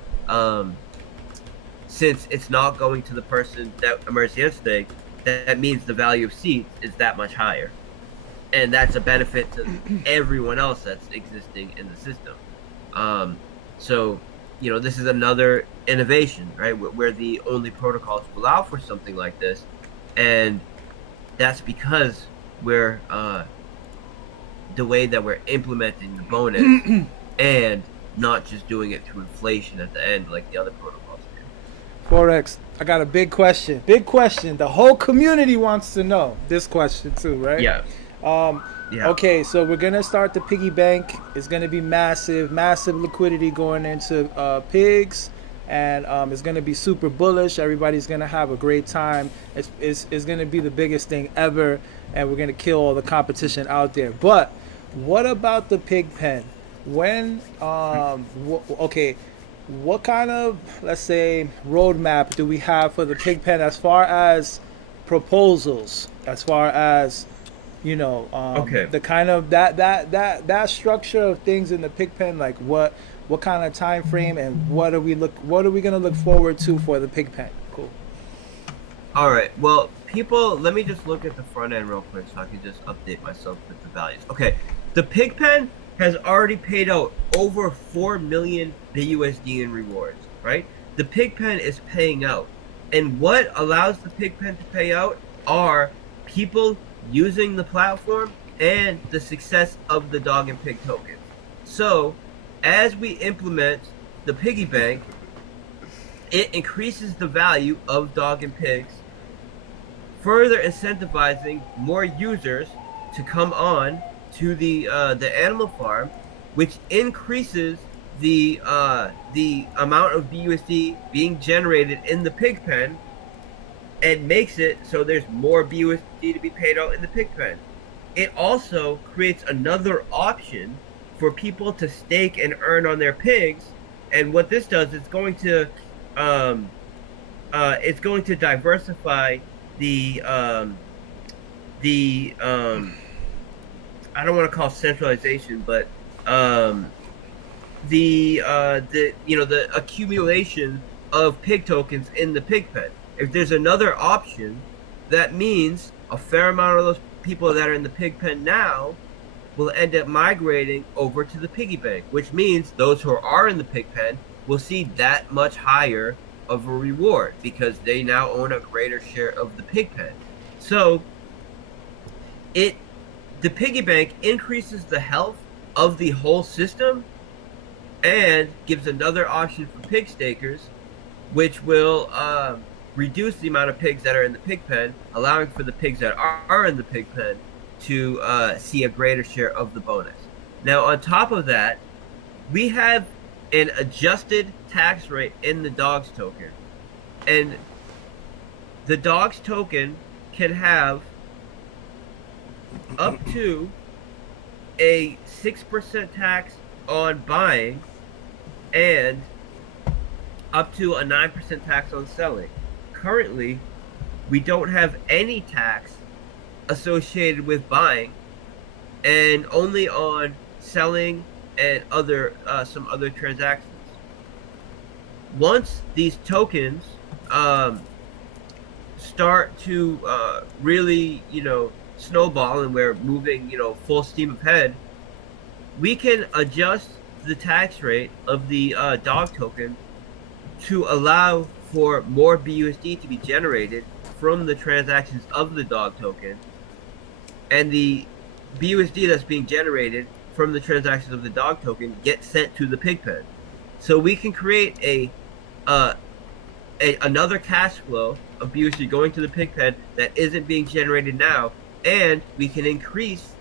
since it's not going to the person that emergency end stake, that means the value of seats is that much higher, and that's a benefit to everyone else that's existing in the system. So this is another innovation, right? We're the only protocols to allow for something like this, and that's because we're the way that we're implementing the bonus and not just doing it through inflation at the end like the other protocols do. Forex, I got a big question. Big question. The whole community wants to know this question too, right? Yeah. Yeah. Okay, so we're gonna start the piggy bank. It's gonna be massive liquidity going into pigs, and it's gonna be super bullish. Everybody's gonna have a great time. It's gonna be the biggest thing ever, and we're gonna kill all the competition out there. But what about the pig pen? When okay, what kind of, let's say, roadmap do we have for the pig pen as far as proposals, as far as okay, the kind of that structure of things in the pig pen, like what kind of time frame, and what are we gonna look forward to for the pig pen? Cool. All right. Well, people, let me just look at the front end real quick so I can just update myself with the values. Okay, the pig pen has already paid out over 4 million BUSD in rewards, right? The pig pen is paying out, and what allows the pig pen to pay out are people using the platform and the success of the dog and pig token. So as we implement the piggy bank, it increases the value of dog and pigs, further incentivizing more users to come on to the animal farm, which increases the amount of BUSD being generated in the pig pen, and makes it so there's more BUSD to be paid out in the pig pen. It also creates another option for people to stake and earn on their pigs, and what this does, it's going to diversify the I don't want to call it centralization, but the accumulation of pig tokens in the pig pen. If there's another option, that means a fair amount of those people that are in the pig pen now will end up migrating over to the piggy bank, which means those who are in the pig pen will see that much higher of a reward because they now own a greater share of the pig pen. So the piggy bank increases the health of the whole system and gives another option for pig stakers, which will reduce the amount of pigs that are in the pig pen, allowing for the pigs that are in the pig pen to see a greater share of the bonus. Now, on top of that, we have an adjusted tax rate in the DogsToken, and the DogsToken can have up to a 6% tax on buying and up to a 9% tax on selling. Currently, we don't have any tax associated with buying, and only on selling and some other transactions. Once these tokens start to really snowball and we're moving full steam ahead, we can adjust the tax rate of the dog token to allow for more BUSD to be generated from the transactions of the dog token, and the BUSD that's being generated from the transactions of the dog token gets sent to the pig pen. So we can create another cash flow of BUSD going to the pig pen that isn't being generated now, and we can increase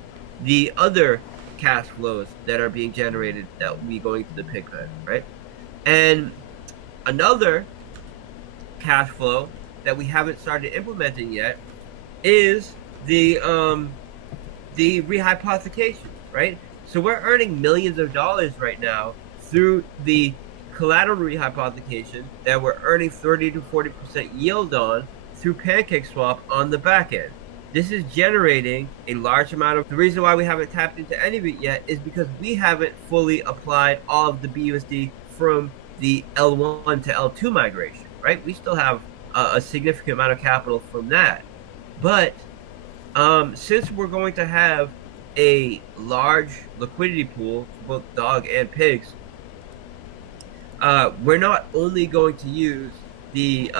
the other cash flows that are being generated that will be going to the pig pen, right? And another cash flow that we haven't started implementing yet is the rehypothecation, right? So we're earning millions of dollars right now through the collateral rehypothecation that we're earning 30 to 40% yield on through Pancake Swap on the back end. This is generating a large amount of. The reason why we haven't tapped into any of it yet is because we haven't fully applied all of the BUSD from the L1 to L2 migration, right? We still have a significant amount of capital from that. But since we're going to have a large liquidity pool for both Dog and Pigs, we're not only going to use the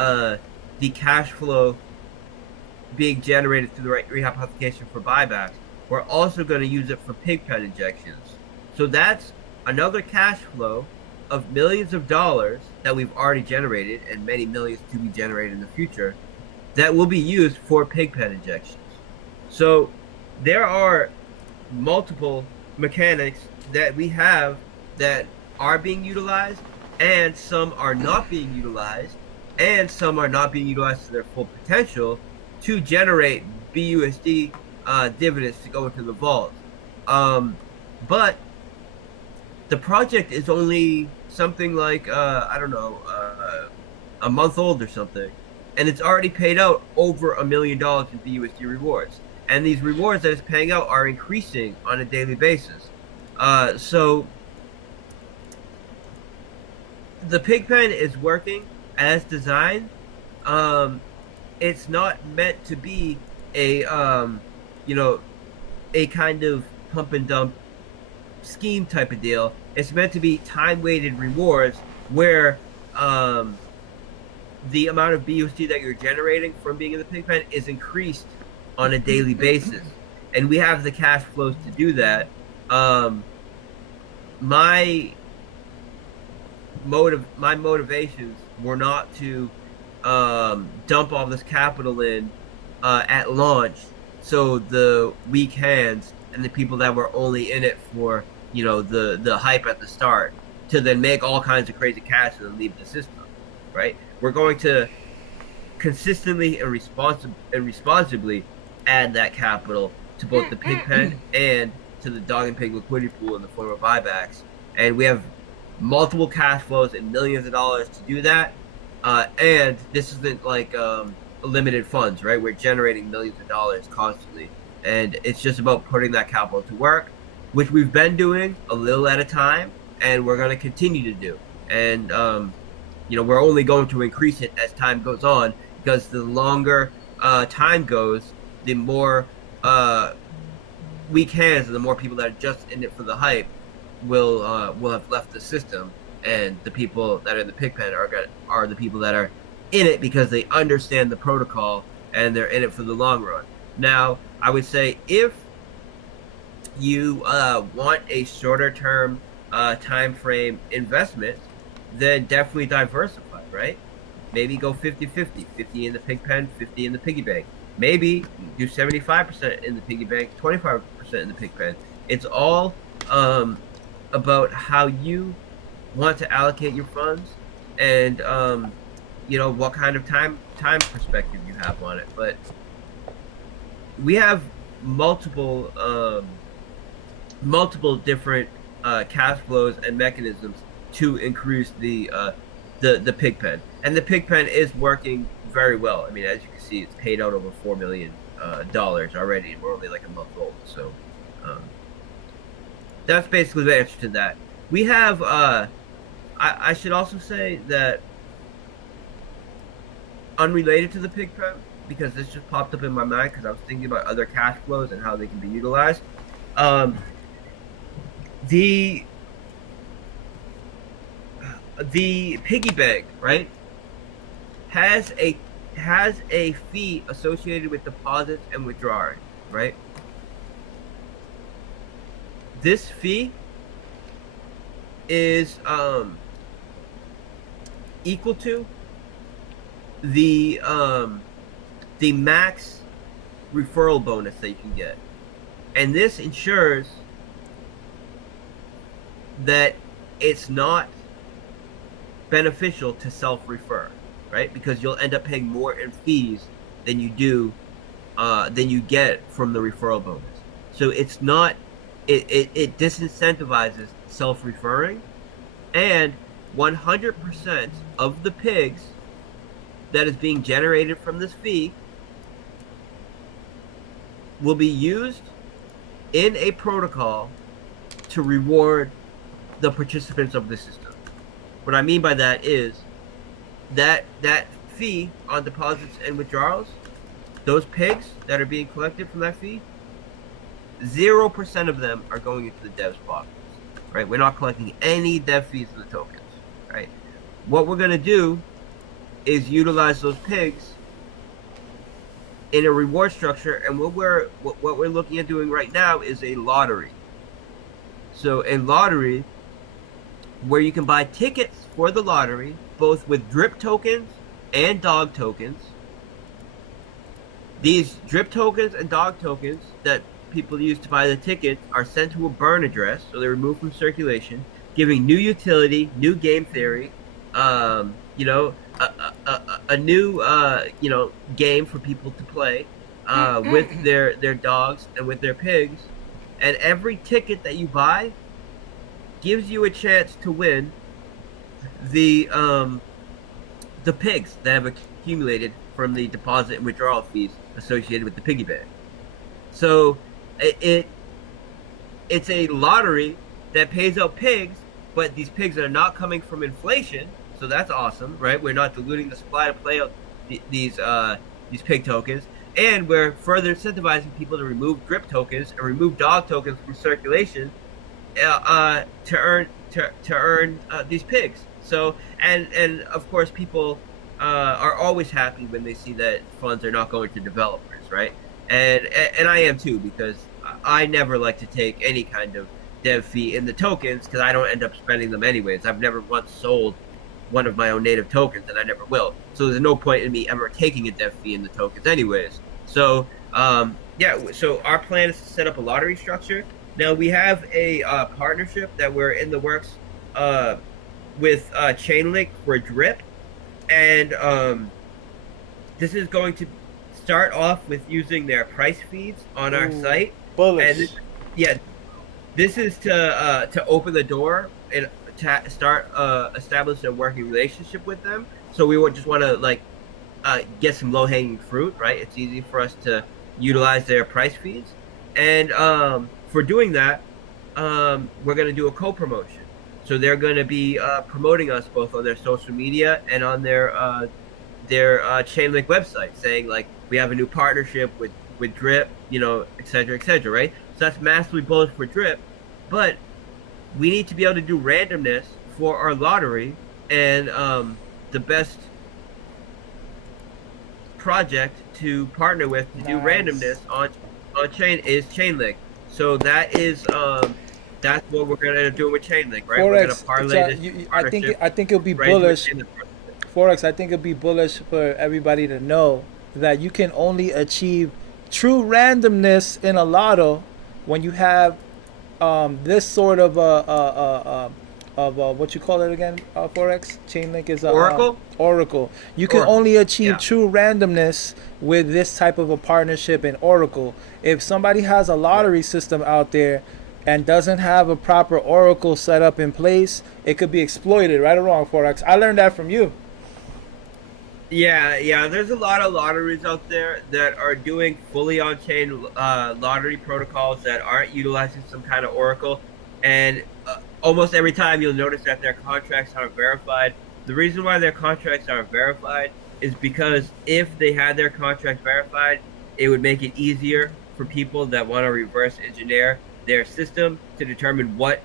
cash flow being generated through the rehypothecation for buybacks, we're also going to use it for Pigpen injections. So that's another cash flow of millions of dollars that we've already generated and many millions to be generated in the future that will be used for Pigpen injections. So there are multiple mechanics that we have that are being utilized, and some are not being utilized, and some are not being utilized to their full potential to generate BUSD dividends to go into the vault. But the project is only something like, I don't know, a month old or something. And it's already paid out over $1 million in BUSD rewards. And these rewards that it's paying out are increasing on a daily basis. So the Pigpen is working as designed. It's not meant to be a, a kind of pump and dump scheme type of deal. It's meant to be time-weighted rewards where the amount of BUSD that you're generating from being in the Pigpen is increased on a daily basis. And we have the cash flows to do that. My motivations were not to dump all this capital in at launch, so the weak hands and the people that were only in it for the hype at the start to then make all kinds of crazy cash and then leave the system, right? We're going to consistently and responsibly add that capital to both the Pigpen and to the Dog and Pig liquidity pool in the form of buybacks, and we have multiple cash flows and millions of dollars to do that. And this isn't like limited funds, right? We're generating millions of dollars constantly, and it's just about putting that capital to work, which we've been doing a little at a time, and we're going to continue to do. And we're only going to increase it as time goes on, because the longer time goes, the more weak hands and the more people that are just in it for the hype will have left the system, and the people that are in the Pigpen are the people that are in it because they understand the protocol and they're in it for the long run. Now, I would say if you want a shorter term time frame investment, then definitely diversify, right? Maybe go 50-50, 50 in the Pigpen, 50 in the piggy bank. Maybe do 75% in the piggy bank, 25% in the Pigpen. It's all about how you want to allocate your funds and what kind of time perspective you have on it. But we have multiple different cash flows and mechanisms to increase the Pigpen, and the Pigpen is working very well. I mean, as you can see, it's paid out over $4 million already, and we're only like a month old. So that's basically the answer to that. We have I should also say that, unrelated to the Pigpen, because this just popped up in my mind because I was thinking about other cash flows and how they can be utilized. The piggy bank, right, has a fee associated with deposits and withdrawing, right? This fee is equal to the max referral bonus that you can get, and this ensures that it's not beneficial to self-refer, right? Because you'll end up paying more in fees than you do than you get from the referral bonus. So it's not, it disincentivizes self-referring, and 100% of the pigs that is being generated from this fee will be used in a protocol to reward the participants of the system. What I mean by that is that fee on deposits and withdrawals, those pigs that are being collected from that fee, 0% of them are going into the devs pockets, right? We're not collecting any dev fees in the tokens, right? What we're going to do is utilize those pigs in a reward structure, and what we're looking at doing right now is a lottery. So a lottery where you can buy tickets for the lottery, both with drip tokens and dog tokens. These drip tokens and dog tokens that people use to buy the tickets are sent to a burn address, so they're removed from circulation, giving new utility, new game theory, you know, a new you know, game for people to play with their dogs and with their pigs. And every ticket that you buy gives you a chance to win the pigs that have accumulated from the deposit and withdrawal fees associated with the piggy bank. So it's a lottery that pays out pigs, but these pigs are not coming from inflation, so that's awesome, right? We're not diluting the supply to play out these pig tokens, and we're further incentivizing people to remove drip tokens and remove dog tokens from circulation to earn these pigs. So and of course people are always happy when they see that funds are not going to developers, right? And I am too, because I never like to take any kind of dev fee in the tokens because I don't end up spending them anyways. I've never once sold one of my own native tokens, and I never will. So there's no point in me ever taking a dev fee in the tokens anyways. So yeah, so our plan is to set up a lottery structure. Now we have a partnership that we're in the works with Chainlink for Drip, and this is going to start off with using their price feeds on our site. Bullish. And this is to open the door and to start establishing a working relationship with them. So we would just want to like get some low hanging fruit, right? It's easy for us to utilize their price feeds, and for doing that, we're going to do a co-promotion. So they're going to be promoting us both on their social media and on their Chainlink website, saying like we have a new partnership with Drip, you know, et cetera, right? So that's massively bullish for Drip, but we need to be able to do randomness for our lottery, and the best project to partner with to do randomness on chain is Chainlink. So that is that's what we're gonna do with Chainlink, right? Forex, we're gonna parlay this. I think it'll be bullish. Forex, I think it'll be bullish for everybody to know that you can only achieve true randomness in a lotto when you have this sort of what you call it again, Forex? Chainlink is Oracle. Oracle. You can only achieve true randomness with this type of a partnership in Oracle. If somebody has a lottery system out there and doesn't have a proper Oracle set up in place, it could be exploited, right or wrong, Forex. I learned that from you. Yeah. There's a lot of lotteries out there that are doing fully on-chain lottery protocols that aren't utilizing some kind of Oracle, and almost every time you'll notice that their contracts aren't verified. The reason why their contracts aren't verified is because if they had their contracts verified, it would make it easier for people that want to reverse engineer their system to determine what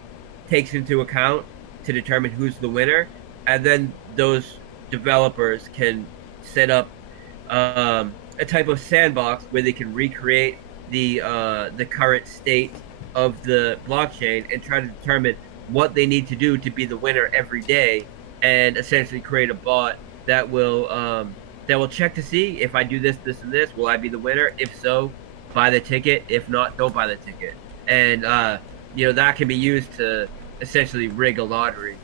takes into account to determine who's the winner, and then those developers can set up a type of sandbox where they can recreate the current state of the blockchain and try to determine what they need to do to be the winner every day, and essentially create a bot that will check to see if I do this, this, and this, will I be the winner? If so, buy the ticket. If not, don't buy the ticket. And you know, that can be used to essentially rig a lottery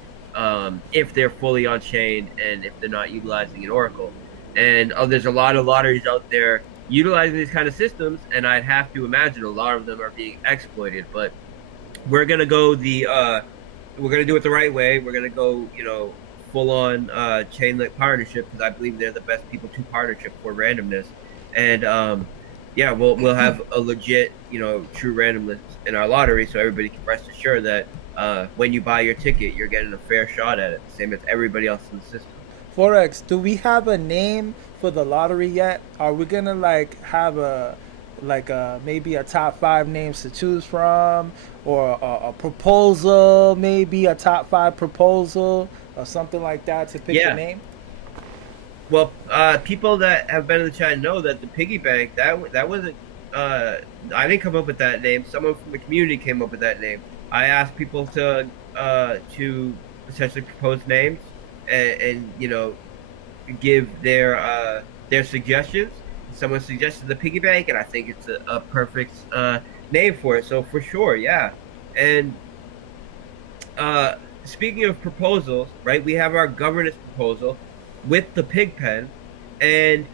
if they're fully on chain and if they're not utilizing an Oracle. And there's a lot of lotteries out there utilizing these kind of systems, and I'd have to imagine a lot of them are being exploited. But we're gonna go we're gonna do it the right way. We're gonna go, full on chain link partnership, because I believe they're the best people to partnership for randomness. And yeah, we'll have a legit, true randomness in our lottery, so everybody can rest assured that when you buy your ticket, you're getting a fair shot at it, same as everybody else in the system. Forex, do we have a name for the lottery yet? Are we gonna have maybe a top 5 names to choose from, or a proposal, maybe a top 5 proposal or something like that to pick the name? Well, people that have been in the chat know that the piggy bank, that wasn't, I didn't come up with that name. Someone from the community came up with that name. I asked people to essentially propose names and give their suggestions. Someone suggested the piggy bank, and I think it's a perfect name for it. So for sure, yeah. And speaking of proposals, right? We have our governance proposal with the pig pen, and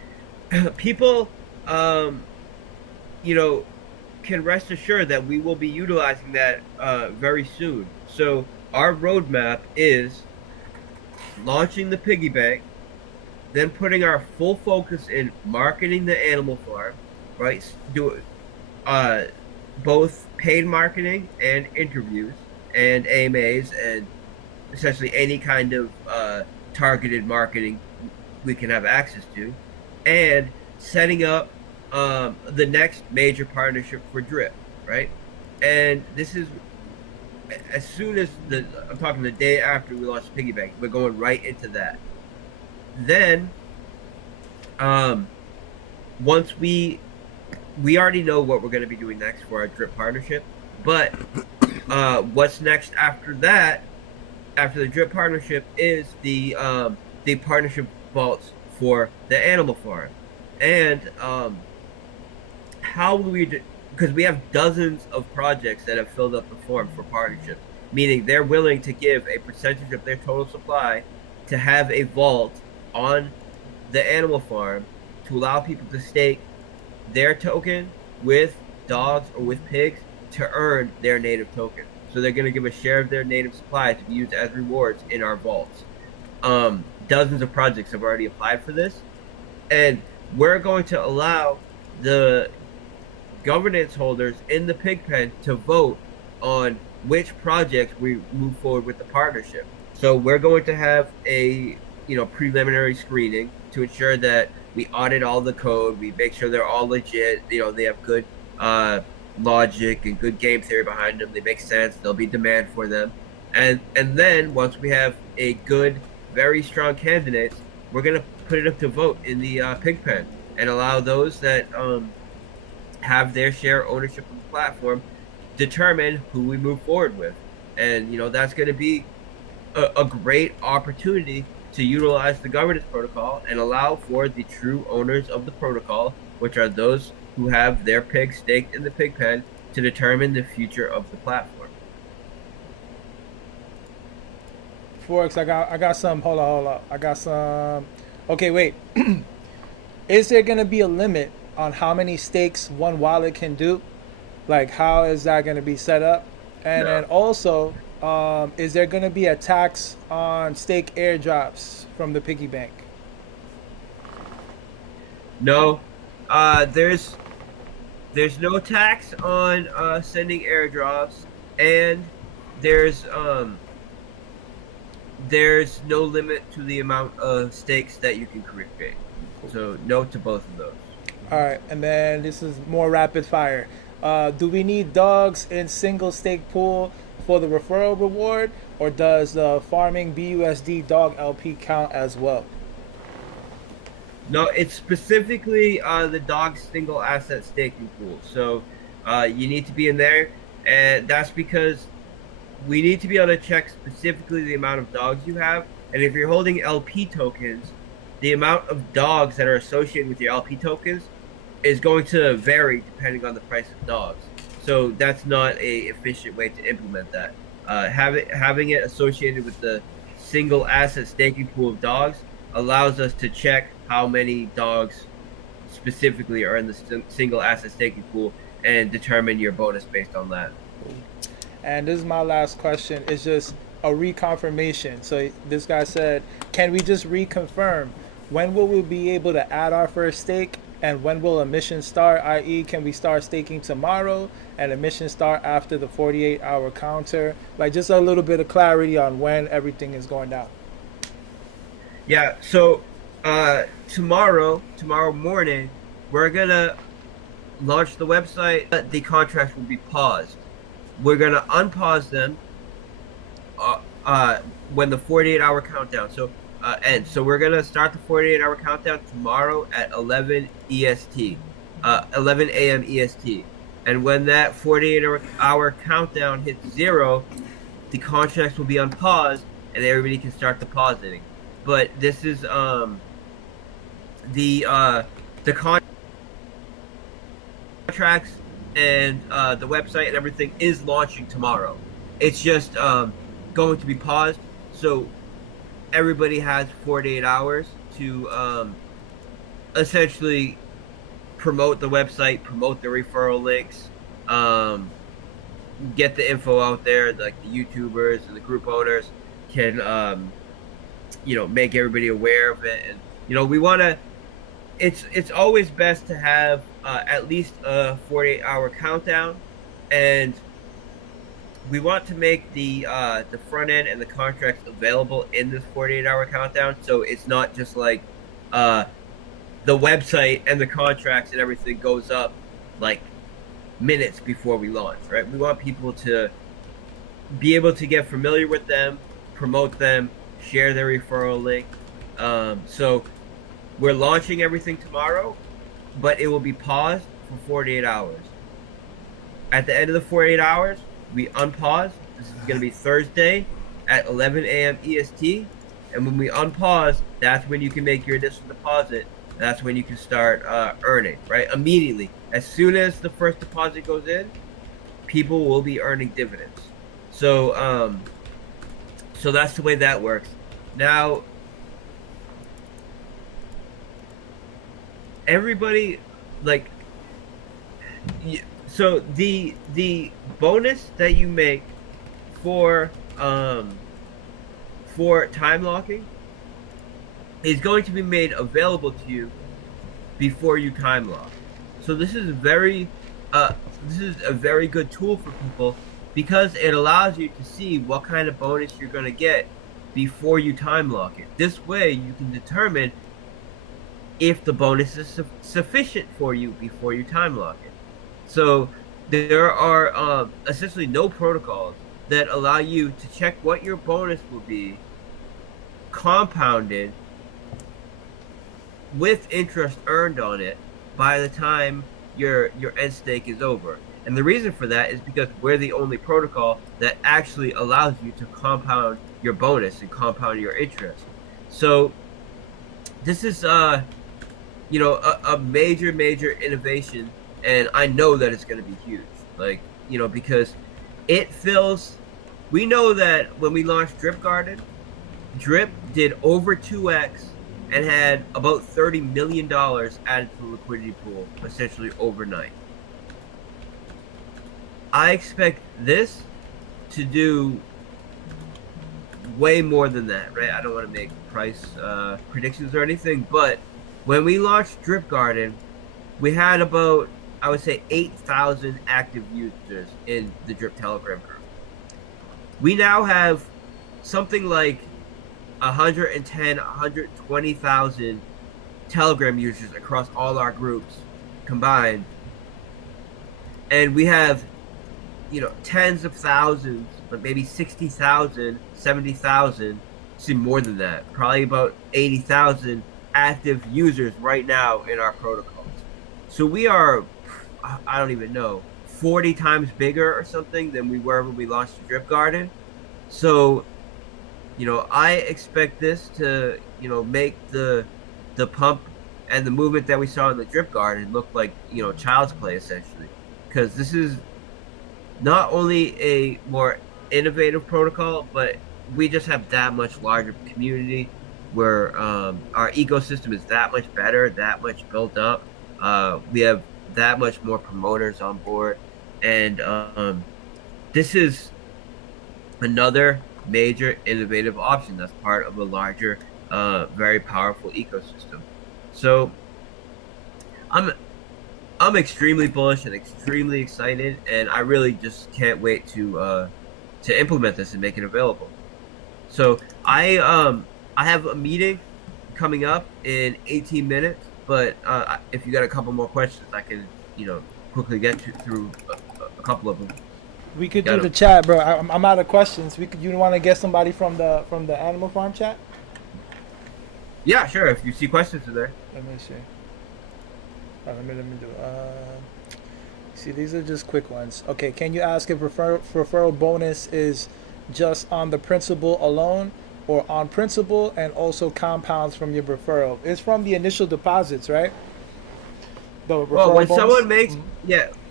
people, can rest assured that we will be utilizing that very soon. So our roadmap is launching the piggy bank, then putting our full focus in marketing the animal farm, right? Do both paid marketing and interviews and AMAs and essentially any kind of targeted marketing we can have access to, and setting up the next major partnership for Drip, right? And this is as soon as I'm talking the day after we launch Piggy Bank, we're going right into that. Then, once we already know what we're going to be doing next for our Drip partnership, but what's next after that, after the Drip partnership, is the partnership vaults for the animal farm. And how will we because we have dozens of projects that have filled up the form for partnerships, meaning they're willing to give a percentage of their total supply to have a vault on the animal farm to allow people to stake their token with dogs or with pigs to earn their native token. So they're going to give a share of their native supply to be used as rewards in our vaults. Dozens of projects have already applied for this, and we're going to allow the governance holders in the pig pen to vote on which projects we move forward with the partnership. So we're going to have a preliminary screening to ensure that we audit all the code, we make sure they're all legit, they have good logic and good game theory behind them, they make sense, there'll be demand for them. And then once we have a good, very strong candidate, we're going to put it up to vote in the pig pen and allow those that have their share ownership of the platform determine who we move forward with. And that's going to be a great opportunity to utilize the governance protocol and allow for the true owners of the protocol, which are those who have their pigs staked in the pig pen, to determine the future of the platform. Forex, I got some. Hold on. I got some. Okay, wait. Is there gonna be a limit on how many stakes one wallet can do? Like, how is that gonna be set up? And then also, is there gonna be a tax on stake airdrops from the piggy bank? No, there's no tax on sending airdrops, and there's no limit to the amount of stakes that you can create. So no to both of those. All right, and then this is more rapid fire. Do we need dogs in single stake pool for the referral reward, or does the farming BUSD dog LP count as well? No, it's specifically the dog single asset staking pool. So you need to be in there, and that's because we need to be able to check specifically the amount of dogs you have. And if you're holding LP tokens, the amount of dogs that are associated with your LP tokens is going to vary depending on the price of dogs. So that's not a efficient way to implement that. Having it associated with the single asset staking pool of dogs allows us to check how many dogs specifically are in the single asset staking pool and determine your bonus based on that. And this is my last question. It's just a reconfirmation. So this guy said, can we just reconfirm when will we be able to add our first stake, and when will a mission start? I.e., can we start staking tomorrow and a mission start after the 48-hour counter? Like, just a little bit of clarity on when everything is going down. Yeah, so tomorrow morning, we're gonna launch the website. The contracts will be paused. We're gonna unpause them when the 48-hour countdown ends. So we're gonna start the 48-hour countdown tomorrow at 11 EST, 11 a.m. EST. And when that 48-hour countdown hits 0, the contracts will be unpaused and everybody can start depositing. But this is the contracts and the website and everything is launching tomorrow. It's just going to be paused, so everybody has 48 hours to essentially promote the website, promote the referral links, get the info out there. Like the YouTubers and the group owners can make everybody aware of it. And we want to, it's always best to have at least a 48-hour countdown, and we want to make the front end and the contracts available in this 48-hour countdown, so it's not just like the website and the contracts and everything goes up like minutes before we launch, right? We want people to be able to get familiar with them, promote them, share their referral link. So we're launching everything tomorrow, but it will be paused for 48 hours. At the end of the 48 hours, we unpause. This is going to be Thursday at 11 a.m. EST. And when we unpause, that's when you can make your initial deposit. That's when you can start earning, right? Immediately. As soon as the first deposit goes in, people will be earning dividends. So, so that's the way that works. Now, everybody, so the bonus that you make for time locking is going to be made available to you before you time lock. So this is a very good tool for people, because it allows you to see what kind of bonus you're going to get before you time lock it. This way you can determine if the bonus is sufficient for you before you time lock it. So there are essentially no protocols that allow you to check what your bonus will be compounded with interest earned on it by the time your end stake is over. And the reason for that is because we're the only protocol that actually allows you to compound your bonus and compound your interest. So this is a major innovation, and I know that it's going to be huge. Because it fills. We know that when we launched Drip Garden, Drip did over 2x and had about $30 million added to the liquidity pool, essentially overnight. I expect this to do way more than that, right? I don't want to make price predictions or anything, but when we launched Drip Garden, we had about, I would say, 8,000 active users in the Drip Telegram group. We now have something like 120,000 Telegram users across all our groups combined. And we have, tens of thousands, but maybe 60,000, 70,000, see more than that, probably about 80,000 active users right now in our protocols. So we are, I don't even know, 40 times bigger or something than we were when we launched the Drip Garden. So, I expect this to, make the pump and the movement that we saw in the Drip Garden look like, child's play, essentially. Because this is not only a more innovative protocol, but we just have that much larger community where our ecosystem is that much better, that much built up. We have that much more promoters on board, and this is another major innovative option that's part of a larger, very powerful ecosystem. So I'm extremely bullish and extremely excited, and I really just can't wait to implement this and make it available. So I have a meeting coming up in 18 minutes, but if you got a couple more questions, I can quickly get through a couple of them. We could do the chat, bro. I'm out of questions. You want to get somebody from the Animal Farm chat? Yeah, sure. If you see questions in there. Let me see. Let me do. See, these are just quick ones. Okay, can you ask if referral bonus is just on the principal alone, or on principal and also compounds from your referral? It's from the initial deposits, right? Well, when someone makes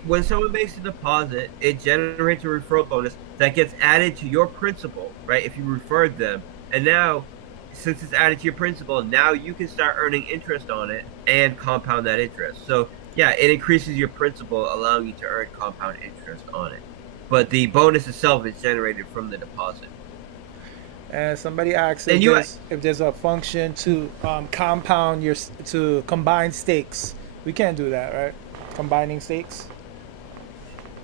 when someone makes a deposit, it generates a referral bonus that gets added to your principal, right? If you referred them, and now, since it's added to your principal, now you can start earning interest on it and compound that interest. So yeah, it increases your principal, allowing you to earn compound interest on it. But the bonus itself is generated from the deposit. And somebody asked if there's a function to compound to combine stakes. We can't do that, right? Combining stakes?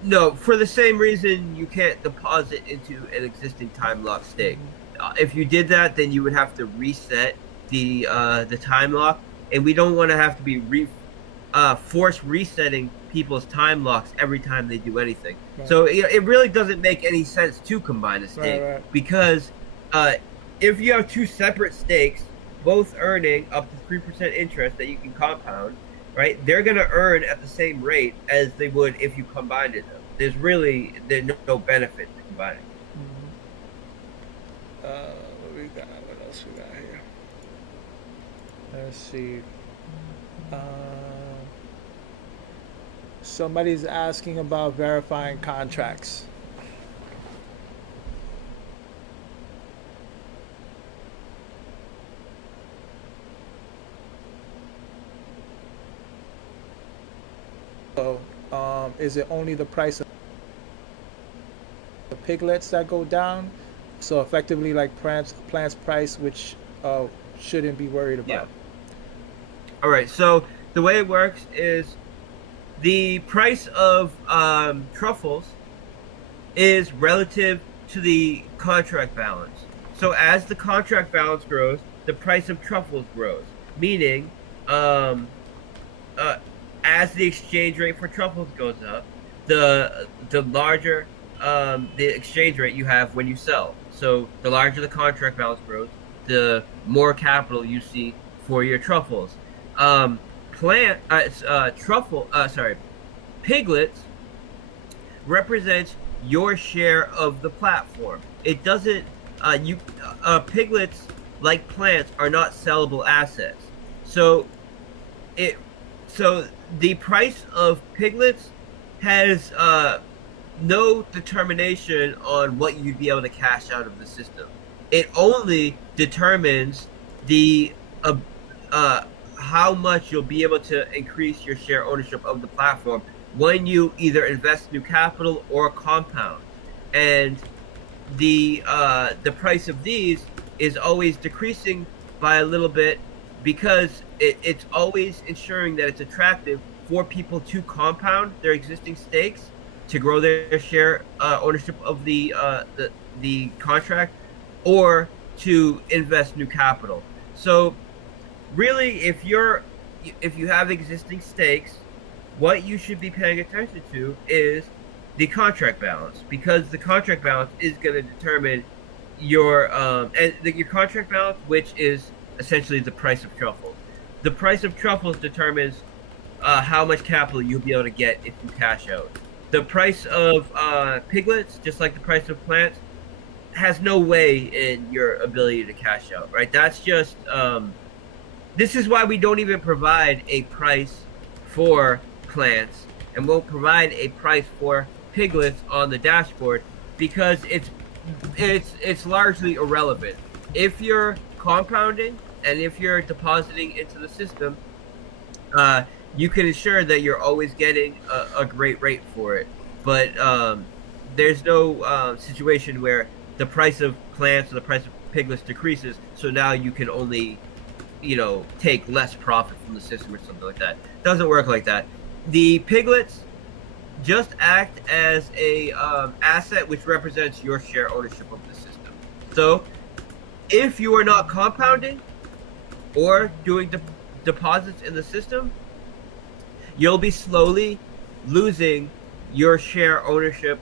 No, for the same reason you can't deposit into an existing time lock stake. If you did that, then you would have to reset the time lock, and we don't want to have to be force resetting people's time locks every time they do anything. Right. So it really doesn't make any sense to combine a stake, because if you have two separate stakes, both earning up to 3% interest that you can compound, right? They're going to earn at the same rate as they would if you combined them. There's no benefit to combining. What else we got here? Let's see. Somebody's asking about verifying contracts. So, is it only the price of the piglets that go down? So effectively, like plant's price, which shouldn't be worried about. Yeah. All right. So the way it works is the price of truffles is relative to the contract balance. So as the contract balance grows, the price of truffles grows. Meaning, as the exchange rate for truffles goes up, the larger the exchange rate you have when you sell. So the larger the contract balance grows, the more capital you see for your truffles. Piglets represents your share of the platform. It doesn't. Piglets, like plants, are not sellable assets. So the price of piglets has no determination on what you'd be able to cash out of the system. It only determines the how much you'll be able to increase your share ownership of the platform when you either invest new capital or compound. And the price of these is always decreasing by a little bit, because it's always ensuring that it's attractive for people to compound their existing stakes to grow their share ownership of the contract, or to invest new capital. So really, if you have existing stakes, what you should be paying attention to is the contract balance, because the contract balance is going to determine your your contract balance, which is essentially the price of truffles. The price of truffles determines how much capital you'll be able to get if you cash out. The price of piglets, just like the price of plants, has no way in your ability to cash out, right? That's just this is why we don't even provide a price for plants, and won't provide a price for piglets on the dashboard, because it's largely irrelevant. If you're compounding and if you're depositing into the system, you can ensure that you're always getting a great rate for it. But there's no situation where the price of plants or the price of piglets decreases, so now you can only, take less profit from the system or something like that. It doesn't work like that. The piglets just act as a asset which represents your share ownership of the system. So if you are not compounding or doing deposits in the system, you'll be slowly losing your share ownership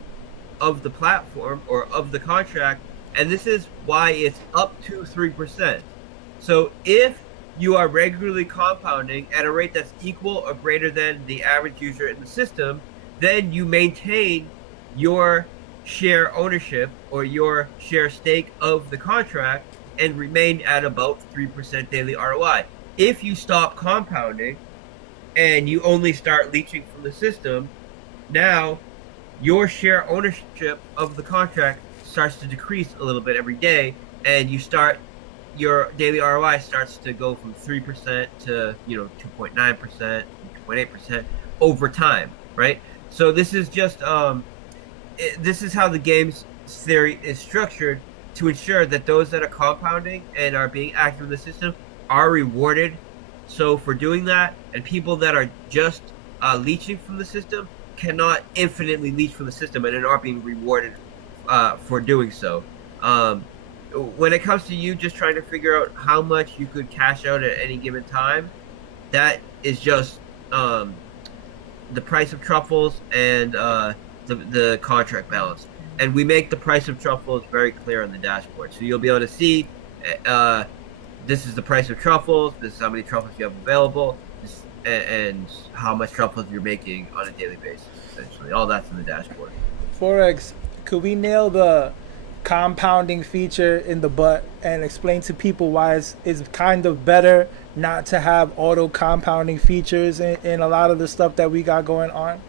of the platform or of the contract, and this is why it's up to 3%. So if you are regularly compounding at a rate that's equal or greater than the average user in the system, then you maintain your share ownership or your share stake of the contract and remain at about 3% daily ROI. If you stop compounding and you only start leeching from the system, now your share ownership of the contract starts to decrease a little bit every day, and your daily ROI starts to go from 3% to 2.9%, 2.8% over time, right? So this is just this is how the game's theory is structured to ensure that those that are compounding and are being active in the system are rewarded. So for doing that, and people that are just leeching from the system cannot infinitely leech from the system and are not being rewarded for doing so. When it comes to you just trying to figure out how much you could cash out at any given time, that is just the price of truffles and the contract balance. And we make the price of truffles very clear on the dashboard. So you'll be able to see this is the price of truffles, this is how many truffles you have available, and how much truffles you're making on a daily basis, essentially. All that's in the dashboard. Forex, could we nail the compounding feature in the butt and explain to people why it's kind of better not to have auto compounding features in a lot of the stuff that we got going on?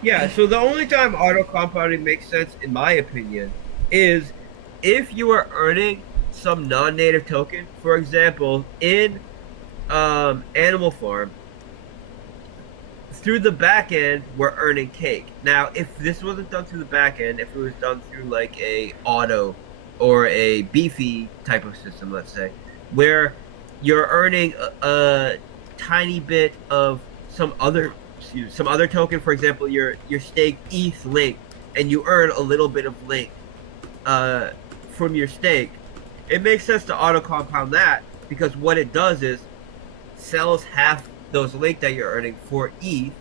Yeah, so the only time auto compounding makes sense, in my opinion, is if you are earning some non-native token. For example, in Animal Farm, through the back end, we're earning cake. Now, if this wasn't done through the back end, if it was done through like a auto or a beefy type of system, let's say, where you're earning a tiny bit of some other token, for example, your stake ETH link, and you earn a little bit of link from your stake, it makes sense to auto compound that, because what it does is sells half those link that you're earning for ETH,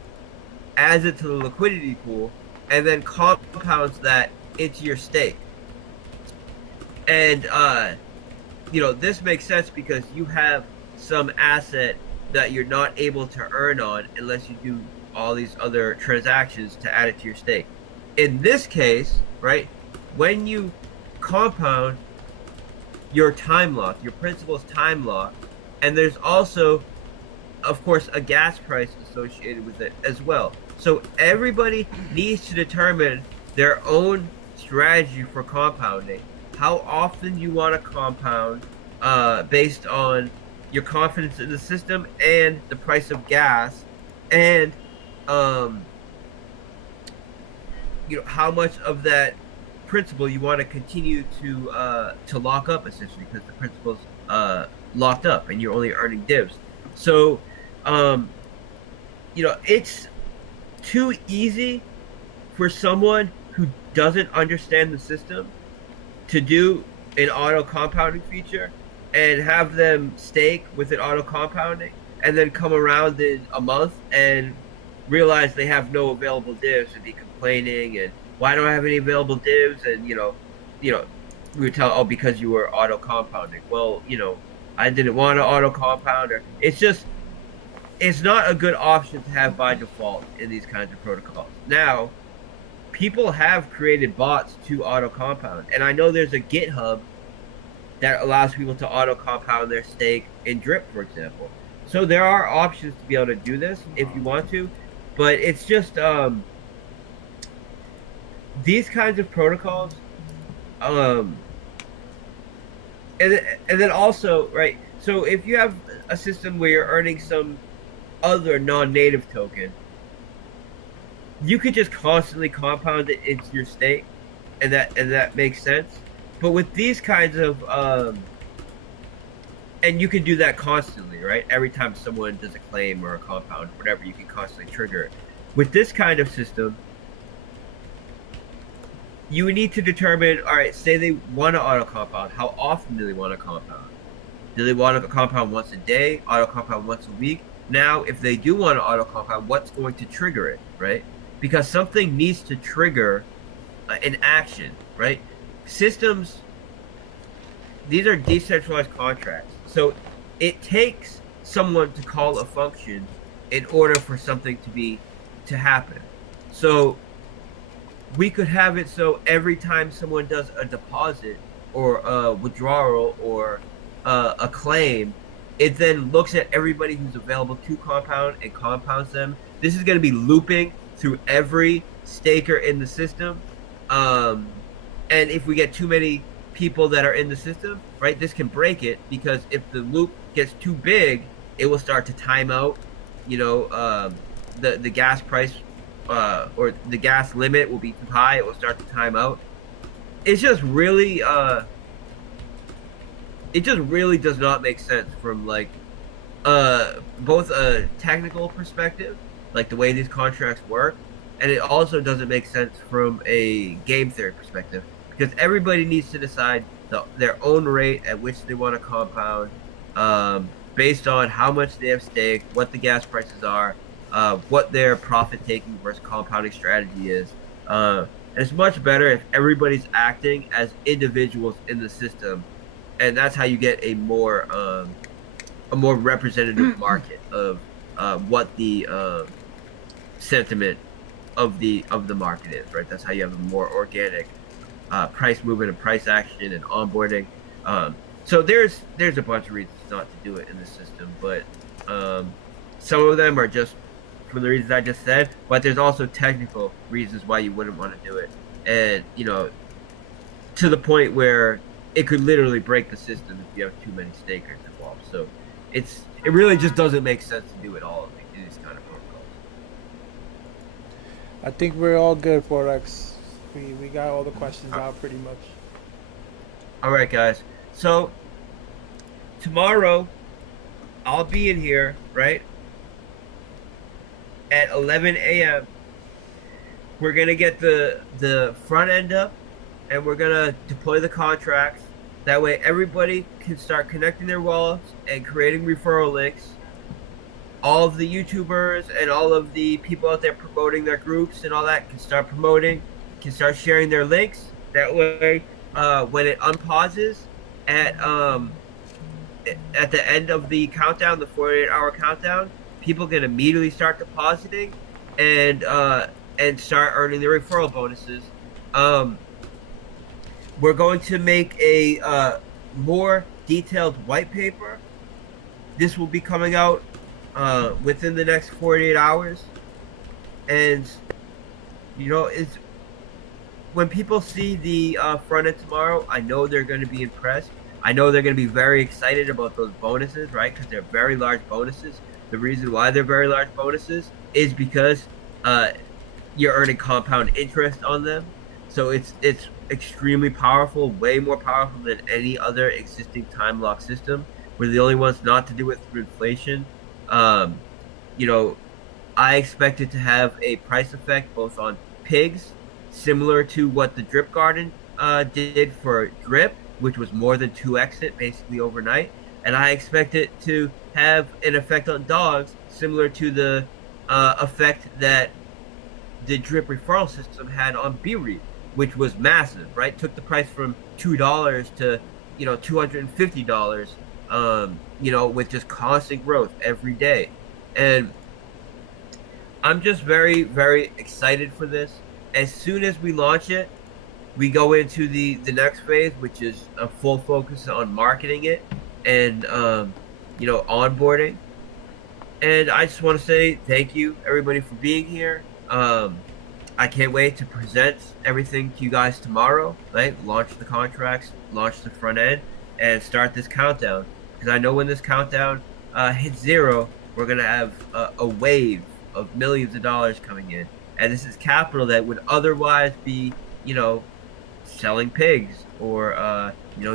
adds it to the liquidity pool, and then compounds that into your stake. And this makes sense because you have some asset that you're not able to earn on unless you do all these other transactions to add it to your stake. In this case, right, when you compound, your time lock, your principal is time locked, and there's also, of course, a gas price associated with it as well. So everybody needs to determine their own strategy for compounding, how often you want to compound based on your confidence in the system and the price of gas, and how much of that principal you want to continue to lock up, essentially, because the principal's locked up and you're only earning divs. So it's too easy for someone who doesn't understand the system to do an auto compounding feature and have them stake with an auto compounding and then come around in a month and realize they have no available divs and be complaining, and why don't I have any available divs? And we would tell, because you were auto compounding. Well, I didn't want to auto compound. Or it's not a good option to have by default in these kinds of protocols. Now, people have created bots to auto compound, and I know there's a GitHub that allows people to auto compound their stake in Drip, for example. So there are options to be able to do this if you want to, but it's just these kinds of protocols, and then also, right, so if you have a system where you're earning some other non-native token, you could just constantly compound it into your stake, and that makes sense. But with these kinds of and you can do that constantly, right? Every time someone does a claim or a compound, whatever, you can constantly trigger it. With this kind of system, you need to determine, all right, say they want to auto compound. How often do they want to compound? Do they want to compound once a day, auto compound once a week? Now, if they do want to auto compound, what's going to trigger it, right? Because something needs to trigger an action, right? Systems, these are decentralized contracts. So it takes someone to call a function in order for something to happen. So we could have it so every time someone does a deposit or a withdrawal or a claim, it then looks at everybody who's available to compound and compounds them. This is going to be looping through every staker in the system. And if we get too many people that are in the system, right, this can break it, because if the loop gets too big, it will start to time out, the gas price or the gas limit will be too high. It will start to time out. It's just really does not make sense from both a technical perspective, like the way these contracts work, and it also doesn't make sense from a game theory perspective, because everybody needs to decide their own rate at which they want to compound, based on how much they have staked, what the gas prices are, what their profit taking versus compounding strategy is. And it's much better if everybody's acting as individuals in the system, and that's how you get a more representative market of what the sentiment of the market is, right? That's how you have a more organic price movement and price action and onboarding. So there's a bunch of reasons not to do it in the system, but some of them are just for the reasons I just said, but there's also technical reasons why you wouldn't want to do it, and to the point where it could literally break the system if you have too many stakers involved. So it really just doesn't make sense to do it all in these kind of protocols. I think we're all good, Forex. We got all the questions out pretty much. All right, guys. So tomorrow I'll be in here, right, at 11 a.m. We're gonna get the front end up, and we're gonna deploy the contracts. That way everybody can start connecting their wallets and creating referral links. All of the YouTubers and all of the people out there promoting their groups and all that can start promoting, can start sharing their links. That way, when it unpauses at the end of the countdown, the 48-hour countdown, people can immediately start depositing and start earning their referral bonuses. We're going to make a more detailed white paper. This will be coming out within the next 48 hours. And, it's when people see the front end tomorrow, I know they're going to be impressed. I know they're going to be very excited about those bonuses, right? Because they're very large bonuses. The reason why they're very large bonuses is because you're earning compound interest on them. So it's extremely powerful, way more powerful than any other existing time lock system. We're the only ones not to do it through inflation. I expect it to have a price effect both on pigs, similar to what the Drip Garden did for Drip, which was more than 2x it basically overnight. And I expect it to have an effect on dogs similar to the effect that the Drip referral system had on BREIT, which was massive, right? Took the price from $2 to $250, with just constant growth every day. And I'm just very, very excited for this. As soon as we launch it, we go into the next phase, which is a full focus on marketing it and onboarding. And I just want to say thank you everybody for being here. I can't wait to present everything to you guys tomorrow, right? Launch the contracts, launch the front end, and start this countdown. Because I know when this countdown hits 0, we're going to have a wave of millions of dollars coming in. And this is capital that would otherwise be, selling pigs or,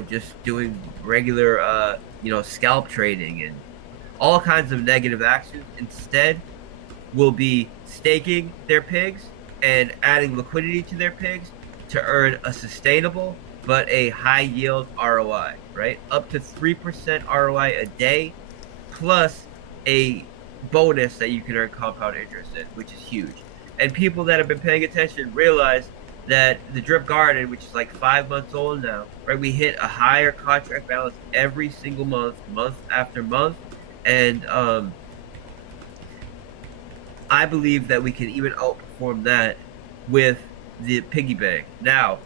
just doing regular, scalp trading and all kinds of negative actions. Instead, will be staking their pigs and adding liquidity to their pigs to earn a sustainable but a high yield ROI, right? Up to 3% ROI a day, plus a bonus that you can earn compound interest in, which is huge. And people that have been paying attention realize that the Drip Garden, which is like 5 months old now, right? We hit a higher contract balance every single month, month after month. And I believe that we can even outperform that with the piggy bank. Now,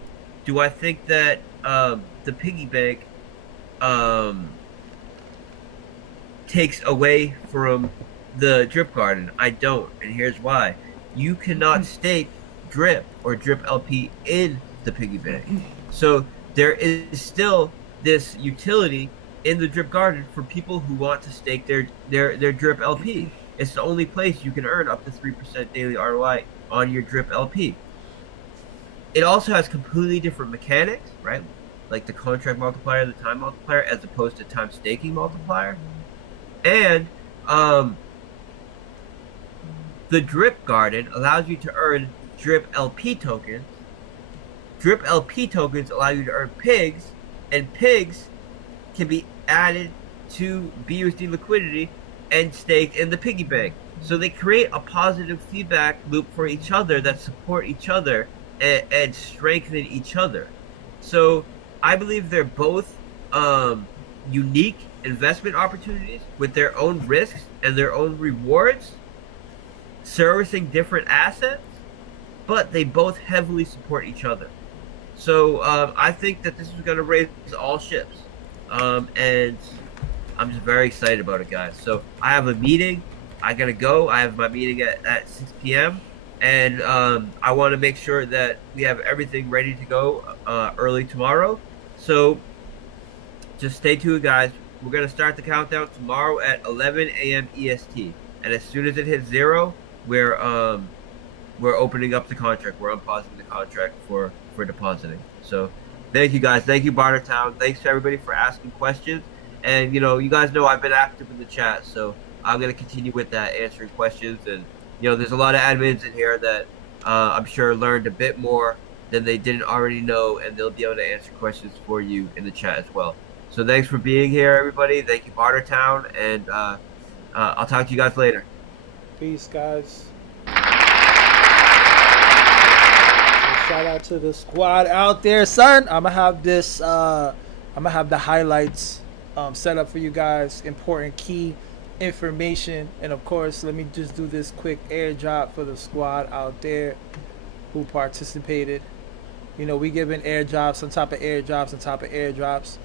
do I think that the piggy bank takes away from the Drip Garden? I don't, and here's why. You cannot stake Drip or Drip LP in the piggy bank. So there is still this utility in the Drip Garden for people who want to stake their Drip LP. It's the only place you can earn up to 3% daily ROI on your Drip LP. It also has completely different mechanics, right? Like the contract multiplier, the time multiplier, as opposed to time staking multiplier. And the Drip Garden allows you to earn Drip LP tokens. Drip LP tokens allow you to earn pigs, and pigs can be added to BUSD liquidity and staked in the piggy bank. So they create a positive feedback loop for each other that support each other and strengthen each other. So I believe they're both unique investment opportunities with their own risks and their own rewards, servicing different assets, but they both heavily support each other. So I think that this is going to raise all ships. And I'm just very excited about it, guys. So I have a meeting. I got to go. I have my meeting at 6 p.m. And I want to make sure that we have everything ready to go early tomorrow. So just stay tuned, guys. We're going to start the countdown tomorrow at 11 a.m. EST. And as soon as it hits 0, we're opening up the contract. We're unpausing the contract for depositing. So thank you, guys. Thank you, Bartertown. Thanks to everybody for asking questions. And, you guys know I've been active in the chat. So I'm going to continue with that, answering questions. And, there's a lot of admins in here that I'm sure learned a bit more than they didn't already know. And they'll be able to answer questions for you in the chat as well. So thanks for being here, everybody. Thank you, Bartertown. And I'll talk to you guys later. Peace, guys. Shout out to the squad out there, son. I'm gonna have this. I'm gonna have the highlights set up for you guys. Important key information, and of course, let me just do this quick airdrop for the squad out there who participated. We giving airdrops on top of airdrops on top of airdrops.